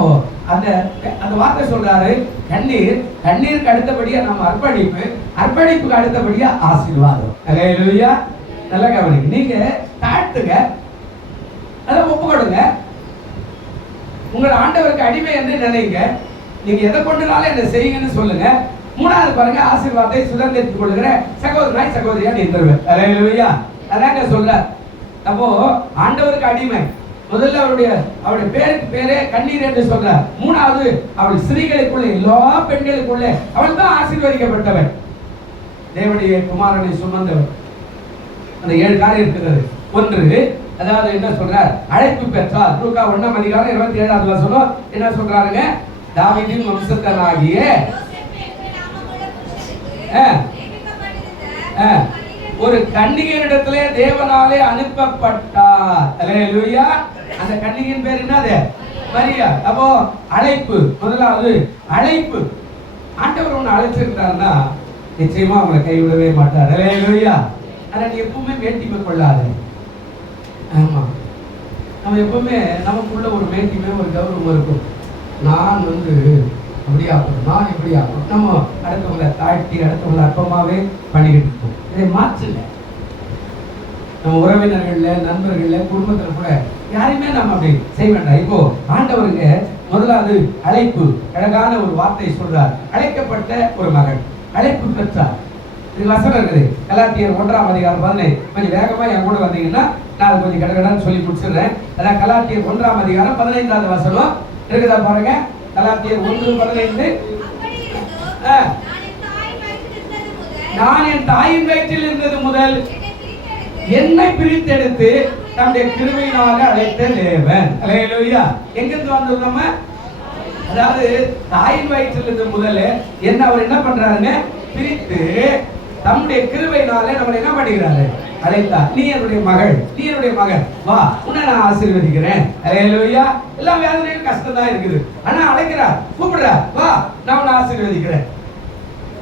அந்த வார்த்தை சொல்றாரு, கண்ணீருக்கு அடுத்தபடியா நம்ம அர்ப்பணிப்பு. அர்ப்பணிப்புக்கு அடுத்தபடியா ஆசீர்வாதம். அல்லேலூயா. நல்ல கவனிங்க. நீங்க தாழ்த்துங்க, அதை ஒப்பு கொடுங்க. உங்கள் ஆண்டவருக்கு அடிமை என்று நினைங்க. நீங்க எதை கொண்டுனாலும் என்ன செய்யுங்கன்னு சொல்லுங்க. மூணாவது பாருங்க, ஆசீர்வாதத்தை சுதந்திரித்துக் கொள்கிற சகோதரனாய் சகோதரியா நின்றுவேன். அல்லேலூயா. அதாங்க சொல்ற. அப்போ ஆண்டவருக்கு அடிமை. முதல்ல அவருடைய பேருக்கு பேரே கண்ணீர் என்று சொல்ற. மூணாவது, அவள் ஸ்திரீகளுக்குள்ள எல்லா பெண்களுக்குள்ள அவள் தான் ஆசீர்வதிக்கப்பட்டவன், தேவனுடைய குமாரனை சுமந்தவன். அந்த 7 காரியம் இருக்கிறது. ஒன்று, அதாவது என்ன சொல்றார், அழைப்பு பெற்றார். லூக்கா 1:27 என்ன சொல்றாருங்க, தாவீதின் வம்சத்தனாகிய ஒரு கன்னிகையிடத்திலே தேவனாலே அனுப்பப்பட்டார். அல்லேலூயா. அந்த கன்னிகையின் பேர் என்னது? மரியா. அப்போ அழைப்பு. முதலாவது அழைப்பு. ஆண்டவர் ஒன்று அழைச்சிருக்காருன்னா நிச்சயமா அவங்களை கைவிடவே மாட்டார். அல்லேலூயா. ஆனா நீ எப்பவுமே வேண்டிமை கொள்ளாத. ஆமா, நம்ம எப்பவுமே நமக்குள்ள ஒரு வேண்டிமை, ஒரு கௌரவம் இருக்கும். நான் அப்படி ஆகணும், நான் இப்படி ஆகணும். நம்ம அடுத்தவங்களை தாழ்த்தி அடுத்தவங்களை அற்பமாவே பண்ணிக்கிட்டு இருக்கோம். இதை மாற்றல. நம்ம உறவினர்கள்ல, நண்பர்கள்ல, குடும்பத்துல கூட யாரையுமே நம்ம அப்படி செய்ய வேண்டாம். இப்போ ஆண்டவருங்க முதலாவது அழைப்பு. அழகான ஒரு வார்த்தை சொல்றார். அழைக்கப்பட்ட ஒரு மகன், அழைப்பு பெற்றார். இது வசனம் இருக்குது. கலாத்தியர் 1:15. கொஞ்சம் வேகமா என் கூட வந்தீங்கன்னா நான் அதை கொஞ்சம் கடகடான்னு சொல்லி முடிச்சிடுறேன். அதான் கலாத்தியர் 1:15 வசனம் இருக்குதா பாருங்க. கலாத்தியர் 1:15. நான் என் தாயின் வயிற்றில் இருந்தது முதல் என்னை பிரித்தெடுத்து தம்முடைய கிருபையினால அழைத்த தேவன். அல்லேலூயா. எங்கிருந்து வந்தது நம்ம? அதாவது தாயின் வயிற்றில் இருந்தது முதல்ல என்ன அவர் என்ன பண்றாருங்க, பிரித்து தம்முடைய கிருபையினால நம்மளை என்ன பண்ணுகிறாரு, அழைத்தார். நீ என்னுடைய மகள், நீ என்னுடைய மகன், வா உன்னை நான் ஆசீர்வதிக்கிறேன். அல்லேலூயா. எல்லா வேதனையும் கஷ்டம் தான் இருக்குது, ஆனா அழைக்கிறார், கூப்பிடுறார், வா நான் உன்னை ஆசீர்வதிக்கிறேன்.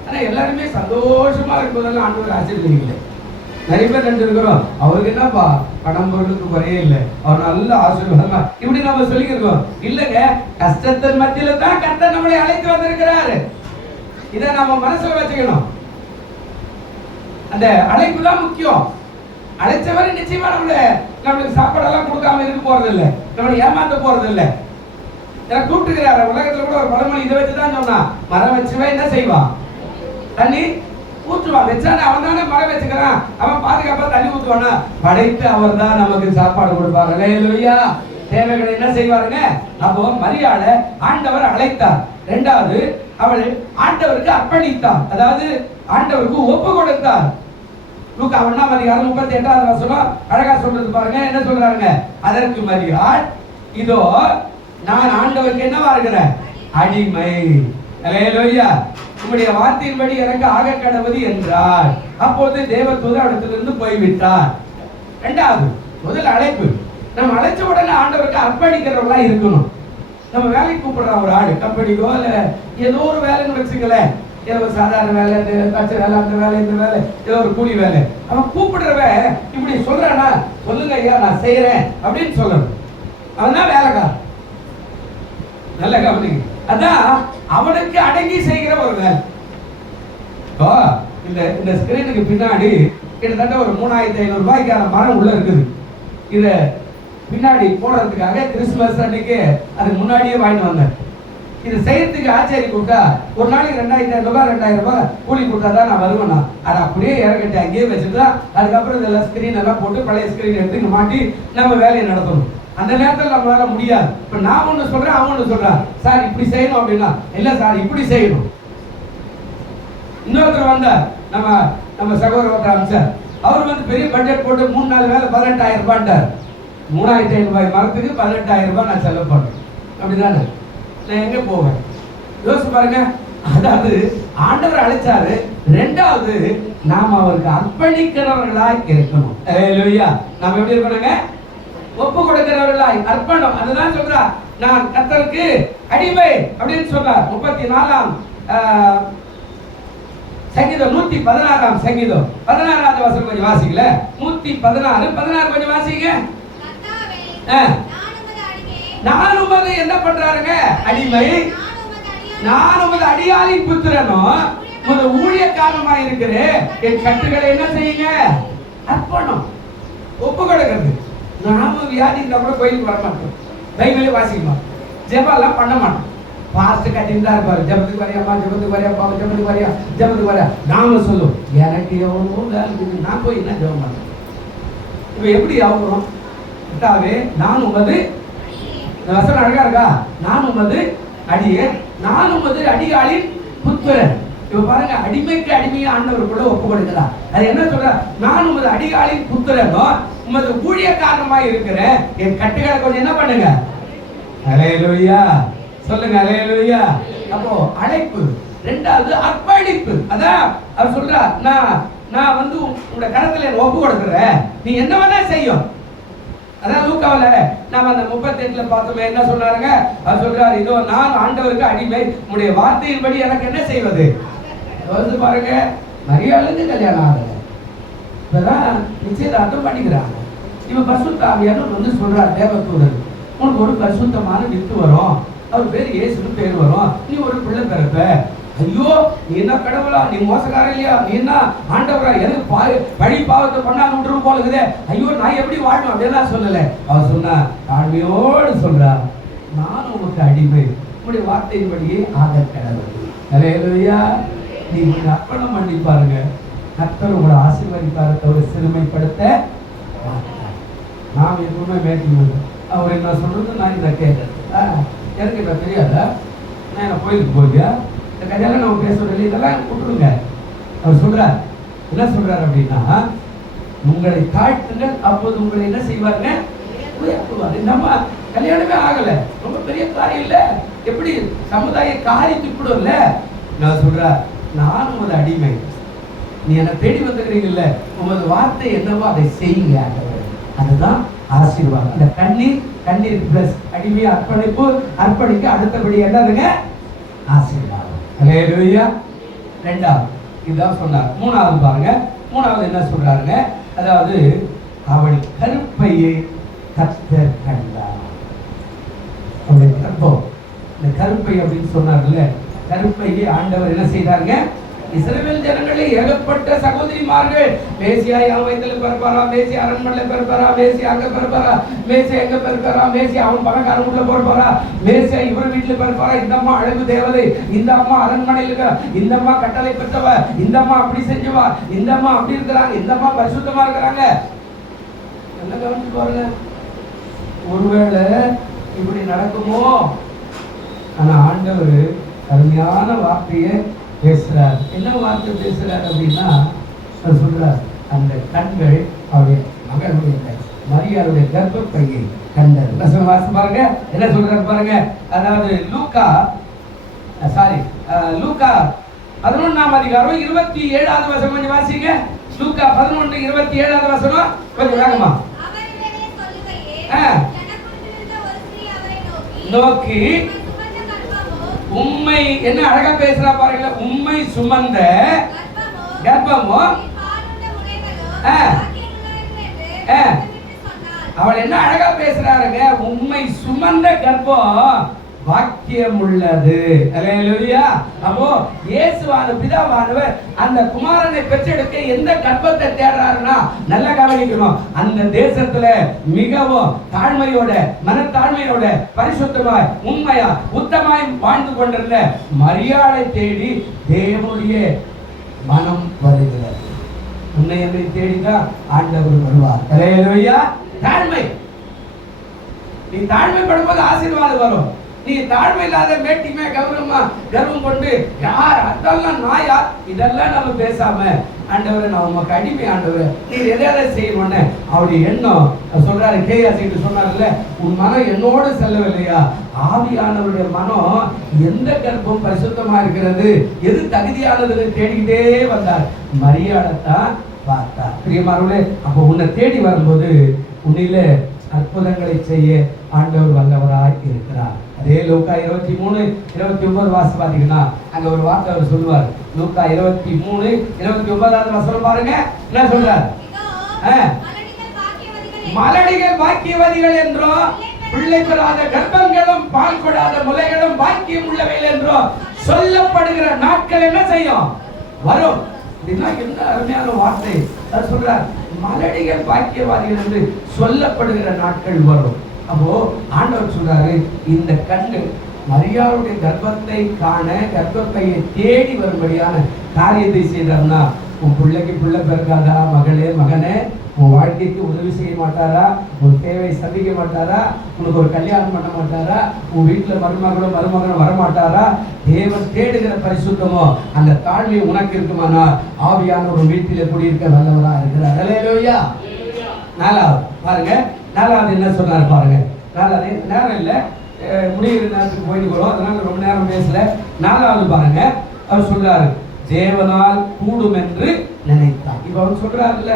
ஆனா எல்லாருமே சந்தோஷமா இருக்கும்போதெல்லாம் ஆண்டவர் ஆசீர்வதிக்கல. நிறைய பேர் நினைச்சிருக்கிறோம், அவருக்கு என்னப்பா பணம் பொருளுக்கு குறையே இல்லை, அவர் நல்ல ஆசீர்வாதமா இப்படி நம்ம சொல்லிக்கிறோம். இல்லைங்க, கஷ்டத்தின் மத்தியில தான் கர்த்தர் நம்மளை அழைத்து வந்திருக்கிறாரு. இதை நம்ம மனசுல வச்சுக்கணும். அந்த அழைப்பு தான் முக்கியம். அழைச்சவரை நிச்சயமா நம்மளுக்கு சாப்பாடெல்லாம் கொடுக்காம இருக்க போறது இல்லை, நம்மளை ஏமாத்த போறது இல்லை. எனக்கு கூப்பிட்டுக்கிறாரு. உலகத்துல கூட ஒரு பழமொழி இதை வச்சுதான் சொன்னா, மரம் வச்சுவா என்ன செய்வான், தண்ணி ஊற்றுவான். வச்சானே அவன் தானே மரம் வச்சுக்கிறான், அவன் பாதுகாப்பா தண்ணி ஊற்றுவானா? படைத்து அவர் தான் நமக்கு சாப்பாடு கொடுப்பாரு. அல்லேலூயா. தேவைகளை என்ன செய்வாருங்க? அப்போ மரியாதை ஆண்டவர் அழைத்தார். இரண்டாவது, அவள் ஆண்டவருக்கு அர்ப்பணித்தார், அதாவது ஆண்டவருக்கு ஒப்பு கொடுத்தார். லூக்கா 1:38 அழகா சொல்றது பாருங்க. என்ன சொல்றாங்க? அதற்கு மரியாள், இதோ நான் ஆண்டவருக்கு என்னவா இருக்கிறேன், அடிமை. அல்லேலூயா. உம்முடைய வார்த்தையின்படி எனக்கு ஆக கடவுது என்றார். அப்போது தேவதூதர் இடத்திலிருந்து போய்விட்டார். இரண்டாவது, முதல் அழைப்பு. நம்ம அழைச்ச உடனே ஆண்டவருக்கு அர்ப்பணிக்கிறவங்களா இருக்கணும். நம்ம வேலைக்கு கூப்பிடுறோம் ஒரு ஆளு, கம்பெனிக்கோ இல்ல ஏதோ ஒரு வேலைன்னு வச்சுக்கலேன், ஏதோ ஒரு சாதாரண வேலை, தச்ச வேலை, அந்த வேலை, இந்த வேலை, ஏதோ ஒரு கூலி வேலை. அவன் கூப்பிடுறவன் இப்படி சொல்றானா, சொல்லுங்க ஐயா நான் செய்யறேன் அப்படின்னு சொல்லணும். அவன் தான் வேலைக்காரன். நல்ல கவனிங்க. அதான் அவனுக்கு அடங்கி செய்கிற ஒரு வேலை. இந்த ஸ்கிரீனுக்கு பின்னாடி கிட்டத்தட்ட ஒரு 3500 ரூபாய்க்கான மரம் உள்ள இருக்குது. இத பின்னாடி போடுறதுக்காக கிறிஸ்துமஸ் அன்னைக்கு அதுக்கு முன்னாடியே வாங்கிட்டு வந்தேன். இது செய்யறதுக்கு ஆச்சரிய கூப்பிட்டா ஒரு நாளைக்கு 2500 ரூபாய் கூலி கொடுத்தா தான் நான் வருவேன்னா, அதை அப்படியே இறக்கட்டி அங்கேயே வச்சுட்டு அதுக்கப்புறம் இதெல்லாம் ஸ்கிரீன் எல்லாம் போட்டு பழைய ஸ்கிரீன் எடுத்து மாட்டி நம்ம வேலையை நடத்தணும். அந்த நேரத்தில் நம்மளால முடியாது. இப்ப நான் ஒண்ணு சொல்றேன், அவன் ஒண்ணு சொல்றான், சார் இப்படி செய்யணும் அப்படின்னா, இல்ல சார் இப்படி செய்யணும். இன்னொருத்தர் வந்தார், நம்ம சகோதரர் அம்சார், அவர் பெரிய பட்ஜெட் போட்டு 3-4 வேலை 18,000 ரூபாய்ட்டார். 3,500 ரூபாய் மரத்துக்கு 18,000 ரூபாய் நான் செலவு பண்ணேன். அப்படிதானே? நான் எங்க போவேன்? யோசிச்சு பாருங்க. அதாவது ஆண்டவர் அழைச்சாரு. ரெண்டாவது, நாம அவருக்கு அர்ப்பணிக்கிறவர்களா இருக்கணும். அல்லேலூயா. நாம எப்படி இருக்கணுங்க? ஒப்பு கொடுக்கிறவர்களாய் அர்ப்பணம். அதுதான் சொல்றா, நான் கர்த்தருக்கு அடிமை அப்படின்னு சொல்றார். 34ஆம் சங்கீதம் 116ஆம் சங்கீதம் 16வது வசனம் கொஞ்சம் வாசிக்கல. 116 கொஞ்சம் வாசிங்க. நான் உமது என்ன பண்றாருங்க? அடிமை. நான் உமது அடியாளின் புத்திரனும் உமது ஊழியக்காரமா இருக்கிற என் கட்டுகளை என்ன செய்யுங்க? அர்ப்பணம், ஒப்பு கொடுக்கிறது. நாம வியாதி இருந்தா கூட கோயிலுக்கு வர மாட்டோம், பைபிளே வாசிக்க மாட்டோம், ஜெபம் எல்லாம் பண்ண மாட்டோம். பாஸ்ட் கட்டின்னு தான் இருப்பாரு, ஜபத்துக்கு வரையாப்பா, ஜபத்துக்கு வரையாப்பா, ஜபத்துக்கு வரையா, ஜபத்துக்கு வரையா. நாம சொல்லுவோம், எனக்கு எவ்வளோ வேலை இருக்குது, நான் போய் என்ன ஜெபம் பண்ணேன். இப்போ எப்படி ஆகணும்? கர்த்தாவே, நான் உமது, இந்த வசனம் அழகா இருக்கா? நான் உமது அடியே, நான் உமது அடியாளின் புத்திரன். இப்ப பாருங்க, அடிமைக்கு அடிமையா ஆண்டவர் கூட ஒப்பு கொடுக்கிறார். அது என்ன சொல்ற? நான் உமது அடியாளின் புத்திரனோ உமது ஊழியக்காரமாய் இருக்கிற என் கட்டுகளை கொஞ்சம் என்ன பண்ணுங்க? அல்லேலூயா சொல்லுங்க, அல்லேலூயா. அப்போ அழைப்பு, ரெண்டாவது அர்ப்பணிப்பு. அதான் அவர் சொல்றார், நான் வந்து உங்களுடைய கரத்துல ஒப்பு கொடுக்கிறேன், நீ என்ன வேணா செய்யும். அதான் லூக்காவுல நாம அந்த 38ல பார்த்தோமே, என்ன சொன்னாருங்க? அவர் சொல்றாரு, இதோ நான் ஆண்டவருக்கு அடிமை, உங்களுடைய வார்த்தையின்படி எனக்கு என்ன செய்வது? வந்து பாருங்க, மரியாளுக்கு கல்யாணம் ஆகல, இப்பதான் நிச்சயதார்த்தம் பண்ணிக்கிறாங்க. இவன் பரிசுத்த ஆவியானவர் வந்து சொல்றார் தேவதூதன், உனக்கு ஒரு பரிசுத்தமான வித்து வரும், அவர் பேர் இயேசுன்னு பேர் வரும், நீ ஒரு பிள்ளை பிறப்ப. ஐயோ, நீ என்ன கடவுளா, நீ மோசக்கார இல்லையா, நீ என்ன ஆண்டவரா, எனக்கு பழி பாவத்தை பண்ணாம விட்டுரும் போல இருக்குதே, ஐயோ நான் எப்படி வாழணும் அப்படியெல்லாம் சொல்லல. அவர் சொன்னா, தாழ்மையோடு சொல்றார், நான் உனக்கு அடிமை, உங்களுடைய வார்த்தையின்படியே ஆக கடவுள். அல்லேலூயா. நீ அர்ப்பணம் பண்ணி பாருங்க, கர்த்தர் உங்களை ஆசீர்வதிப்பார தவிர சிறுமைப்படுத்த நாம் எப்பவுமே மேட்டிங். அவர் என்ன சொல்றது, நான் இதை கேட்கறது எனக்கு என்ன தெரியாதா, நான் என்ன கோயிலுக்கு போய்யா, இந்த கதையெல்லாம் நம்ம பேசுறது இதெல்லாம் விட்டுருங்க. அவர் சொல்றார், என்ன சொல்றாரு அப்படின்னா, உங்களை தாழ்த்துங்கள், அப்போது உங்களை என்ன செய்வாருங்க? உயர்த்துவார். நம்ம கல்யாணமே ஆகல, ரொம்ப பெரிய காரியம் இல்ல, எப்படி சமுதாய காரியத்துக்கு கூட இல்ல. நான் சொல்றேன், நான் உமது அடிமை, நீ என்ன தேடி வந்துக்கிறீங்கல்ல, உமது வார்த்தை என்னவோ அதை செய்யுங்க. அதுதான் ஆசீர்வாதம். அந்த கண்ணீர் பிளஸ் அடிமை அர்ப்பணிப்பு, அர்ப்பணிக்க அடுத்தபடி என்னதுங்க? ஆசீர்வாதம். அல்லேலூயா. ரெண்டாவது இதுதான் சொன்னார். மூணாவது பாருங்க, மூணாவது என்ன சொல்றாருங்க? அதாவது அவள் கருப்பையை கர்த்தர் கண்டார். அவளுடைய கர்ப்பம், இந்த கருப்பை அப்படின்னு சொன்னார்ல, கருப்பையை ஆண்டவர் என்ன செய்தாருங்க? இஸ்ரவேல் ஜனங்களே ஏகப்பட்ட சகோதரிமார்கள், மேசியா என் வயித்துல பிறப்பாரா, மேசி அரண்மனையில பிறப்பாரா, மேசி அங்க பிறப்பாரா, மேசி எங்க பிறப்பாரா, மேசி அவன் பணக்காரன் உள்ள பிறப்பாரா, மேசியா இவர் வீட்டுல பிறப்பாரா, இந்த அம்மா அழகு தேவதை, இந்த அம்மா அரண்மனையில் இருக்க, இந்த அம்மா கட்டளை பெற்றவ, இந்த அம்மா அப்படி செஞ்சவா, இந்த அம்மா அப்படி இருக்கிறாங்க, இந்த அம்மா பரிசுத்தமா இருக்கிறாங்க. என்ன கவனிச்சு பாருங்க, ஒருவேளை இப்படி நடக்குமோ? ஆனா ஆண்டவர் அருமையான வார்த்தையை பேசுறார். என்ன வார்த்தை பேசுறார் அப்படின்னா, சொல்றார், அந்த கண்கள் அவருடைய மகனுடைய மரியாளுடைய கர்ப்பப்பையை கண்டது. பாருங்க என்ன சொல்றாரு பாருங்க. அதாவது லூக்கா 11ஆம் அதிகாரம் 27வது வசனம் கொஞ்சம் வாசிங்க. லூக்கா 11:27வது வசனம் கொஞ்சம் வேகமா. நோக்கி உம்மை, என்ன அழகா பேசுறா பாருங்க, உம்மை சுமந்த கர்ப்பமோ, அவள் என்ன அழகா பேசுறாருங்க, உம்மை சுமந்த கர்ப்பம் வாக்கியம் உள்ளது. அல்லேலூயா. அப்போ இயேசுவான பிதாவானவர் அந்த குமாரனை பெற்றெடுக்க எந்த கர்ப்பத்தை தேடுறாருன்னா, நல்லா கவனிக்கணும், அந்த தேசத்துல மிகவும் தாழ்மையோட, மனத்தாழ்மையோட, பரிசுத்தமாய், உண்மையா, உத்தமாய் வாழ்ந்து கொண்டிருந்த மரியாதை தேடி தேவனுடைய மனம் வருகிறது. உன்னை என்னை தேடிதான் ஆண்டவர் வருவார். அல்லேலூயா. தாழ்மை, நீ தாழ்மைப்படும்போது ஆசீர்வாதம் வரும். நீ தாழ்மை இல்லாத மேட்டிமே கர்வம் கொண்டு யார் அதெல்லாம் நான் யார் இதெல்லாம் நம்ம பேசாம, ஆண்டவரை நான் உமக்கு அடிமை, ஆண்டவரை நீர் எதை செய்யணும்னு அவருடைய எண்ணம் சொல்றாரு. கேயாசிட்டு சொன்னார்ல, உன் மனம் என்னோடு செல்லவில்லையா? ஆவியானவருடைய மனம் எந்த கர்ப்பம் பரிசுத்தமா இருக்கிறது, எது தகுதியானதுன்னு தேடிக்கிட்டே வந்தார். மரியாதைத்தான் பார்த்தார். பிரியமானவர்களே, அப்போ உன்னை தேடி வரும்போது உன்னில அற்புதங்களை செய்ய ஆண்டவர் வல்லவராய் இருக்கிறார். அதே லூக்கா 23:29 வாசி பாத்தீங்கன்னா, அங்க ஒரு வார்த்தை அவர் சொல்லுவார். லூக்கா 23:29வது வசனம் பாருங்க, என்ன சொல்றார்? மலடிகள் பாக்கியவதிகள் என்றும், பிள்ளை பெறாத கர்ப்பங்களும் பால் கொடாத முலைகளும் பாக்கியம் உள்ளவைகள் என்றும் சொல்லப்படுகிற நாட்கள் என்ன செய்யும்? வரும் அப்படின்னா என்ன அருமையான வார்த்தை. அது சொல்றார், மலடிகள் பாக்கியவாதிகள் என்று சொல்லப்படுகிற நாட்கள் வரும். அப்போ ஆண்டவர் சொல்றாரு, இந்த கண்ணு மரியாளுடைய கர்ப்பத்தை காண, கர்ப்பப்பையை தேடி வரும்படியான காரியத்தை செய்தார்னா, உன் பிள்ளைக்கு பிள்ளை பிறக்காதா, மகளே மகனே, உன் வாழ்க்கைக்கு உதவி செய்ய மாட்டாரா, உன் தேவை சந்திக்க மாட்டாரா, உனக்கு ஒரு கல்யாணம் பண்ண மாட்டாரா, உன் வீட்டில் மருமகளும் மருமகனும் வரமாட்டாரா? தேவன் தேடுகிற பரிசுத்தமோ அந்த தாழ்மை உனக்கு இருக்குமானா, ஆவியான ஒரு வீட்டில் குடியிருக்க வல்லவரா இருக்கிறார். அல்லேலூயா. நாலாவது பாருங்க, நாலாவது என்ன சொன்னார் பாருங்க. நாலாவது நேரம் இல்லை, முடிகிற நேரத்துக்கு போயிட்டு வரும், அதனால ரொம்ப நேரம் பேசல. நாலாவது பாருங்க, அவர் சொல்றாரு, தேவனால் கூடும் என்று நினைத்தார். இப்ப அவர் சொல்றாருல்ல,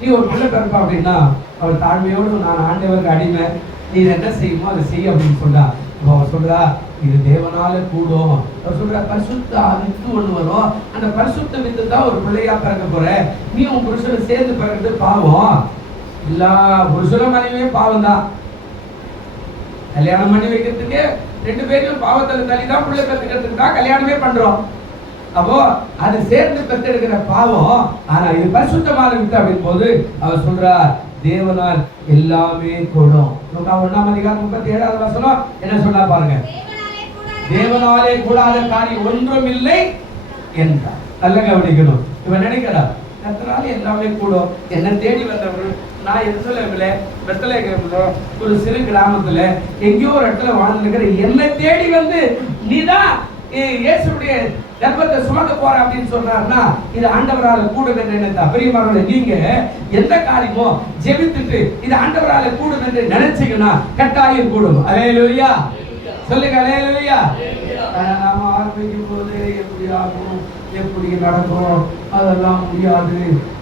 நீ ஒரு பிள்ளை பிறப்பா அப்படின்னா அவர் தாழ்மையோடு, நான் ஆண்டவருக்கு அடிமை, நீ என்ன செய்யுமோ அதை செய்ய அப்படின்னு சொல்றா. இப்போ அவர் சொல்றா, இது தேவனால கூடும். அவர் சொல்ற, பரிசுத்த வித்து ஒண்ணு வரும், அந்த பரிசுத்த வித்து தான் ஒரு பிள்ளையா பிறக்க போற. நீ உன் புருஷனை சேர்ந்து பிறக்கிறது பாவம். எல்லா புருஷனும் மனைவியும் பாவம் தான். கல்யாணம் பண்ணி வைக்கிறதுக்கு ரெண்டு பேரும் பாவத்துல தள்ளி தான் பிள்ளை பெற்றுக்கிறதுக்கு தான் கல்யாணமே பண்றோம். அப்போ அது சேர்ந்து பெற்றெடுக்கிற பாவம். ஆனா இது பரிசுத்தமான வித்து அப்படின் போது அவர் சொல்றார், தேவனால் எல்லாமே கூடும். 1ஆம் அதிகாரம் 37வது வசனம் என்ன சொன்னா பாருங்க, தேவனாலே கூடாத காரியம் ஒன்றும் இல்லை என்றார். நல்ல கவனிக்கணும். இவன் நினைக்கிறார், கர்த்தராலே எல்லாமே கூடும். என்ன தேடி வந்தவர், நான் பெத்லகேம்ல ஒரு சிறு கிராமத்துல எங்கேயோ ஒரு இடத்துல வாழ்ந்துருக்கிற என்னை தேடி வந்து நீதான் இயேசுடைய கர்ப்பத்தை சுமக்க போற அப்படின்னு சொன்னார்னா, இது ஆண்டவரால கூடும் என்று நினைத்தா. பெரியமார்களே, நீங்க எந்த காரியமோ ஜெபித்துட்டு இது ஆண்டவரால கூடும் என்று நினைச்சீங்கன்னா கட்டாயம் கூடும். அல்லேலூயா சொல்லுங்க, அல்லேலூயா. நாம ஆரம்பிக்கும் போது எப்படி ஆகும், எப்படி நடக்கும், அதெல்லாம் முடியாது.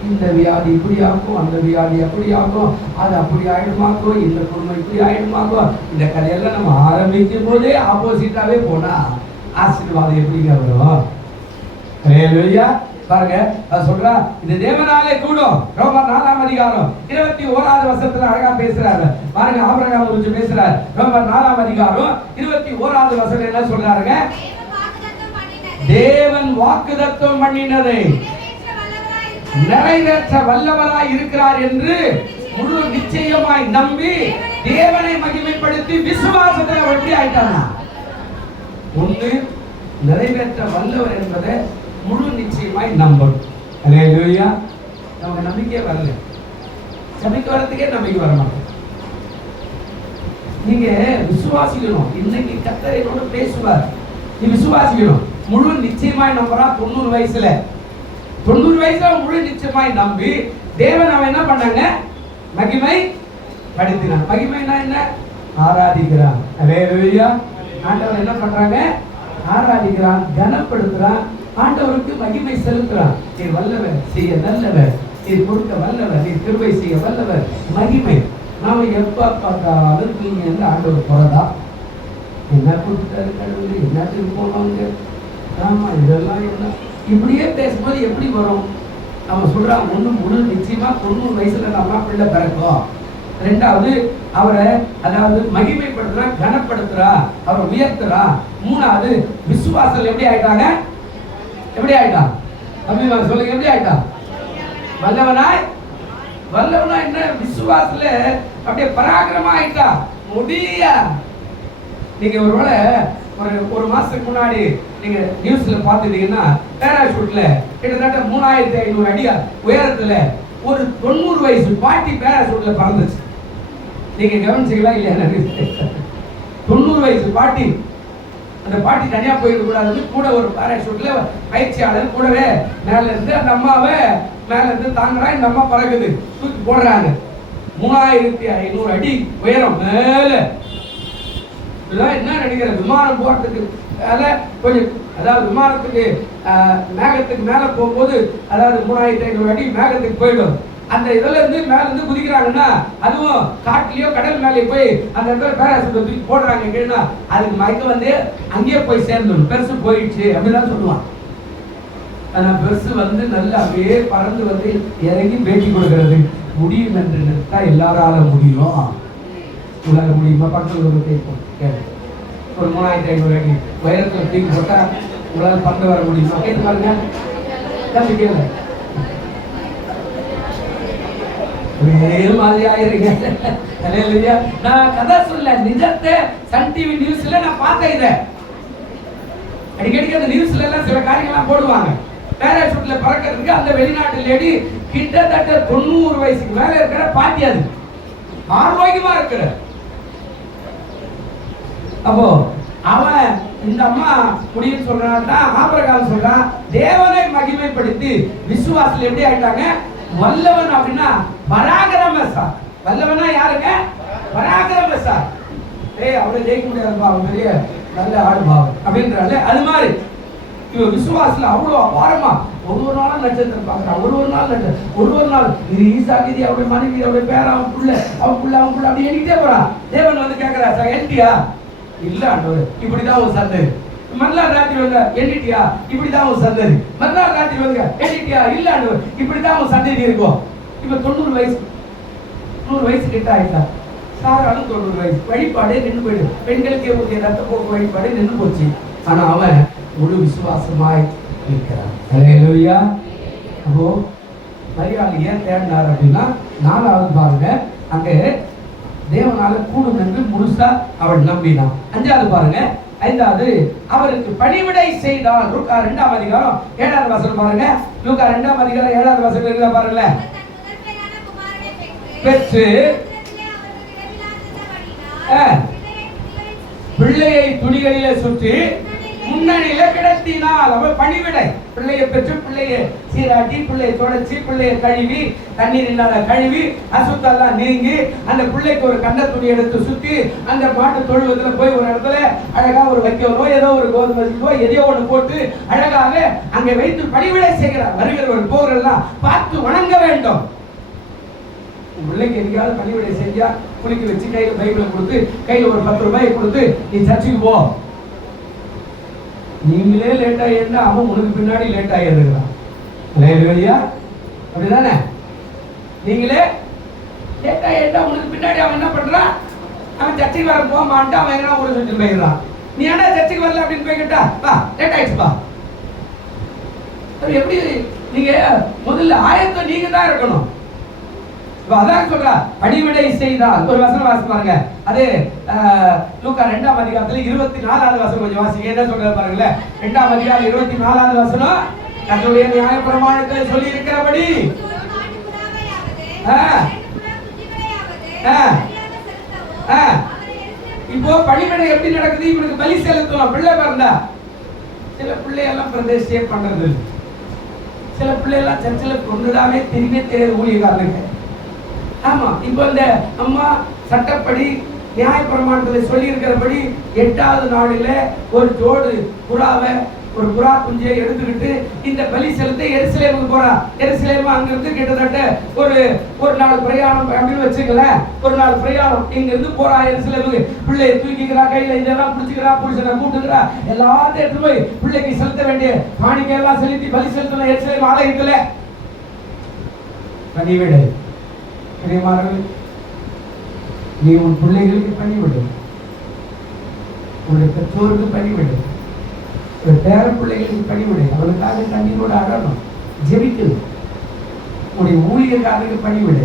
இந்த வியாதி இப்படி ஆகும், அந்த வியாதி அப்படி ஆகும், அது அப்படி ஆயிடுமாக்கும், இந்த குடும்பம் இப்படி ஆயிடுமாக்கும். இந்த கதையெல்லாம் நம்ம ஆரம்பிக்கும் போதே ஆப்போசிட்டாவே போனா ஆசீர்வாதம் எப்படிங்க வரும்? அல்லேலூயா. பாருங்க, அது சொல்றா, இது தேவனாலே கூடும். ரோமர் 4ஆம் அதிகாரம் 21வது வசனத்துல அழகா பேசுறாரு பாருங்க. ஆபிரகாம் குறித்து பேசுறார். ரோமர் 4ஆம் அதிகாரம் 21வது வசனம் என்ன சொல்றாருங்க? தேவன் வாக்குத்தத்தம் பண்ணினதை நிறைவேற்ற வல்லவராய் இருக்கிறார் என்று முழு நிச்சயமாய் நம்பி தேவனை மகிமைப்படுத்தி விசுவாசத்தை வெற்றி ஆயிட்டானா. ஒன்று, நிறைவேற்ற வல்லவர் என்பதை முழு நிச்சயமாய் நம்பணும். அல்லேலூயா. நமக்கு நம்பிக்கையே வரல, சபைக்கு வரதுக்கே நம்பிக்கை வர மாட்டோம். நீங்க விசுவாசிக்கணும். இன்னைக்கு கர்த்தர் என்னோட பேசுவார், நீ விசுவாசிக்கணும். முழு நிச்சயமாய் நம்புறா. 90 வயசுல முழு நிச்சயமாய் நம்பி தேவன் அவன் என்ன பண்ணாங்க? மகிமை படுத்தினான். மகிமைனா என்ன? ஆராதிக்கிறான். அல்லேலூயா. ஆண்டவர் என்ன பண்றாங்க? ஆராதிக்கிறான், கனப்படுத்துறான், ஆண்டவருக்கு மகிமை செலுத்துறான். நீ வல்லவர், செய்ய நல்லவர், நீ கொடுக்க வல்லவர், நீ கிருபை செய்ய வல்லவர். மகிமை. நாம எப்ப பார்த்தாலும் நீங்க எந்த ஆண்டவர் போறதா, என்ன கொடுத்தாரு கடவுள், என்னத்துக்கு போனவங்க, ஆமா இதெல்லாம் என்ன, இப்படியே பேசும்போது எப்படி வரும்? அவன் சொல்றான், ஒண்ணு முழு நிச்சயமா 90 வயசுல நம்ம பிள்ளை பிறக்கும். ரெண்டாவது, அவரை அதாவது மகிமைப்படுத்துறான், கனப்படுத்துறா, அவரை உயர்த்துறா. மூணாவது, விசுவாசம் எப்படி ஆயிட்டாங்க? எப்படி ஆயிட்டான்? அபிமான் சொல்லுங்க, எப்படி ஆயிட்டான்? வல்லவனாய். வல்லவனா என்ன? விசுவாசத்துல அப்படியே பராக்கிரமா ஆயிட்டா. முடிய நீங்க ஒருவேளை ஒரு மாசத்துக்கு முன்னாடி நீங்க நியூஸ்ல பாத்துட்டீங்கன்னா, பேராஷூட்ல கிட்டத்தட்ட 3500 அடி உயரத்துல ஒரு 90 வயசு பாட்டி பேராஷூட்ல பறந்துச்சு. நீங்க கவனிச்சீங்களா இல்லையா? 90 வயசு பாட்டி. அந்த பாட்டி தனியா போயிட கூடாது, கூட ஒரு பேராஷூட்ல பயிற்சியாளர் கூடவே மேல இருந்து அந்த அம்மாவை மேல இருந்து தாங்குறா. இந்த அம்மா பறக்குது, தூக்கி போடுறாங்க. 3500 அடி உயரம் மேல. என்ன நினைக்கிற, விமானம் போறதுக்கு கொஞ்சம், அதாவது விமானத்துக்கு மேகத்துக்கு மேல போகும்போது, அதாவது 3500 அடி மேகத்துக்கு போயிடும். அந்த இதுல இருந்து மேல இருந்து குதிக்கிறாங்கன்னா, அதுவும் காட்டுலயோ கடல் மேலே போய் அந்த இடத்துல பேராசூட் தூக்கி போடுறாங்க கேட்டா, அதுக்கு மயக்க வந்து அங்கேயே போய் சேர்ந்துடும். பெருசு போயிடுச்சு அப்படிதான் சொல்லுவான். ஆனா பெருசு வந்து நல்லா அப்படியே பறந்து வந்து இறங்கி பேட்டி கொடுக்கிறது. முடியும் என்று நினைத்தா எல்லாரால முடியும். உங்களால முடியுமா? பக்கத்தில் ஒரு கேட்போம், ஒரு 3500 அடி உயரத்துல தூக்கி போட்டா உங்களால பறந்து வர முடியுமா? கேட்டு பாருங்க. நம்பிக்கையில ஒரே மாதிரி ஆயிருங்க. நான் கதை சொல்ல, நிஜத்தை சன் டிவி நியூஸ்ல நான் பார்த்தேன். இதை அடிக்கடிக்கு அந்த நியூஸ்ல எல்லாம் சில காரியங்கள்லாம் போடுவாங்க. பேராஷூட்ல பறக்கிறதுக்கு அந்த வெளிநாட்டு லேடி கிட்டத்தட்ட 90 வயசுக்கு மேல இருக்கிற பாட்டி, அது ஆரோக்கியமா இருக்கிற. அப்போ அவன் இந்த அம்மா முடியும் சொல்றான்னா, ஆபிரகாம் சொல்றான், தேவனை மகிமைப்படுத்தி விசுவாசத்துல எப்படி ஆயிட்டாங்க வல்லவன் அப்படின்னா பராக்கிரமசாலி. வல்லவனா யாருங்க? பராக்கிரமசாலி. அவரை ஜெயிக்க முடியாதுப்பா, அவன் பெரிய நல்ல ஆடுபாவம் அப்படின்றால. அது மாதிரி இவன் விசுவாசத்துல அவ்வளவு அபாரமா ஒரு நாளும் நட்சத்திரம் பார்க்கிறான். ஒரு நாள் நட்சத்திரம், ஒரு நாள் இது ஈசாகிதி, அவருடைய மனைவி, அவருடைய பேர, அவன் புள்ள அப்படி எண்ணிட்டே போறான். தேவன் வந்து கேட்கிறா, சார் எண்ணிட்டியா? இல்ல ஆண்டவரே, இப்படிதான் ஒரு சந்ததி. மறுநாள் ராத்திரி வந்து எண்ணிட்டியா? இப்படிதான் ஒரு சந்ததி. மறுநாள் ராத்திரி வந்து எண்ணிட்டியா? இல்ல ஆண்டவரே, இப்படிதான் ஒரு சந்ததி இருக்கும். இப்ப 90 வயசு 100 வயசு கிட்ட ஆயிட்டா. சாராலும் 90 வயசு. வழிபாடே நின்று போயிடு. பெண்களுக்கு ஊதிய ரத்த போக்கு வழிபாடே நின்று போச்சு. ஆனா அவன் முழு விசுவாசமாய் இருக்கிறான். ஹல்லேலூயா. அப்போ மரியாதை ஏன் தேடினார் அப்படின்னா, 4வது பாருங்க, அங்க தேவனால கூடும் என்று முழுசா அவள் நம்பினான். 5வது பாருங்க, 5வது அவருக்கு பணிவிடை செய்தார். லூக்கா 2ஆம் அதிகாரம் 7வது வசனம் பாருங்க. லூக்கா 2ஆம் அதிகாரம் 7வது வசனம் இருக்குதா பாருங்களேன். பெற்று பிள்ளையை துணிகளிலே சுற்றி முன்னணியில கிடத்தினாள். அவள் பணிவிடை. பிள்ளையை பெற்று பிள்ளையை சீராட்டி, பிள்ளையை தொடச்சி, பிள்ளையை கழுவி, தண்ணீரினால கழுவி, அசுத்தெல்லாம் நீங்கி, அந்த பிள்ளைக்கு ஒரு கண்ட துணி எடுத்து சுத்தி, அந்த மாட்டு தொழுவத்துல போய் ஒரு இடத்துல அழகா ஒரு வைக்கவோ ஏதோ ஒரு கோதுமை எதையோ ஒன்று போட்டு அழகாக அங்கே வைத்து பணிவிடை செய்கிறார். வருகிறவர் போகிறதெல்லாம் பார்த்து வணங்க வேண்டும். பிள்ளைக்கு எங்கேயாவது பணிவிடை செஞ்சா குளிக்க வச்சு கையில பைபிளை கொடுத்து, கையில ஒரு 10 ரூபாயை கொடுத்து, நீ சர்ச்சுக்கு போ. நீங்களே லேட் ஆகிருந்தா அவன் உனக்கு பின்னாடி லேட் ஆகிருக்கிறான். அப்படிதானே? நீங்களே லேட் ஆகிருந்தா உனக்கு பின்னாடி அவன் என்ன பண்றான்? அவன் சர்ச்சைக்கு வர போக மாட்டான். அவன் எங்கன்னா ஒரு சுற்றி போயிடுறான். நீ ஏன்னா சர்ச்சைக்கு வரல அப்படின்னு போய்கிட்டா, வா லேட் ஆயிடுச்சுப்பா. எப்படி? நீங்க முதல்ல ஆயத்தம் நீங்க தான் இருக்கணும். அதான் சொல்றா, பணிவிடை செய்தால். ஒரு வசனம் வாசி பாருங்க. அது லூக்கா 2ஆம் அதிகாரத்துல 24வது வசனம் கொஞ்சம் வாசிங்க. என்ன சொல்றாரு பாருங்களேன். 2ஆம் அதிகாரம் 24வது வசனம், கர்த்தருடைய நியாயப்பிரமாணத்தை சொல்லி இருக்கிறபடி இப்போ பணிவிடை எப்படி நடக்குது? இவனுக்கு பலி செலுத்தணும். பிள்ளை பிறந்தா சில பிள்ளையெல்லாம் பிரதேசே பண்றது, சில பிள்ளையெல்லாம் சர்ச்சில் கொண்டுதாவே தெரியவே தெரியாது ஊழியக்காரனுக்கு. ஆமா, இப்போ இந்த அம்மா சட்டப்படி நியாயப்பிரமாணத்தில் சொல்லி இருக்கிறபடி 8வது நாளில ஒரு ஜோடு புறாவை, ஒரு புறா குஞ்சியை எடுத்துக்கிட்டு இந்த பலி செலுத்த எருசலேமுக்கு போறா. எருசலேம் அங்கிருந்து கிட்டத்தட்ட ஒரு நாள் பிரயாணம் அப்படின்னு வச்சுக்கலேன். ஒரு நாள் பிரயாணம் இங்கிருந்து போறா எருசலேமுக்கு. பிள்ளையை தூக்கிக்கிறா, கையில இதெல்லாம் பிடிச்சிக்கிறா, புருஷனை கூட்டுக்கிறா, எல்லாத்தையும் எடுத்து போய் பிள்ளைக்கு செலுத்த வேண்டிய காணிக்கையெல்லாம் செலுத்தி பலி செலுத்தணும் எருசலேம் ஆலயத்துல. பணிவிடை. நீ உன் பிள்ளைகளுக்கு பணிவிடு, உன்னுடைய பெற்றோருக்கு பணிவிடு, பேர பிள்ளைகளுக்கு பணிவிடு. அவளுக்காக தண்ணீரோட அழணும், ஜெபிக்கணும். உன்னுடைய ஊழியக்காரனுக்கு பணிவிடு.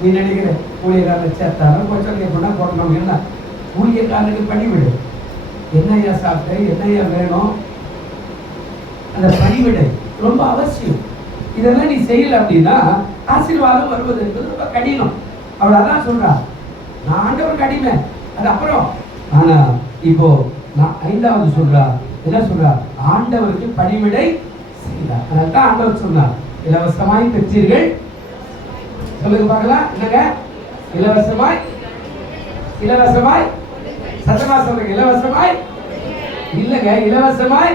நீ நினைக்கிற ஊழியக்காரன் சேர்த்தாலும் கொஞ்சம் எப்படின்னா போடணும், என்ன ஊழியக்காரனுக்கு பணிவிடு. என்னையா சாப்பிட்ட, என்னையா வேணும், அந்த பணிவிடை ரொம்ப அவசியம். இதெல்லாம் நீ செய்யல அப்படின்னா ஆசீர்வாதம் வருவது என்பது ரொம்ப கடினம். அவள் அதான் சொல்றா, நான் ஆண்டவருக்கு அடிமை. அது அப்புறம். ஆனா இப்போ நான் 5வது சொல்றா, என்ன சொல்றா? ஆண்டவருக்கு பணிவிடை செய்தார். அதான் ஆண்டவர் சொன்னார், இலவசமாய் பெற்றீர்கள். சொல்லுங்க பார்க்கலாம். என்னங்க? இலவசமாய், இலவசமாய், சத்தமா சொல்லுங்க. இலவசமாய் இல்லங்க, இலவசமாய்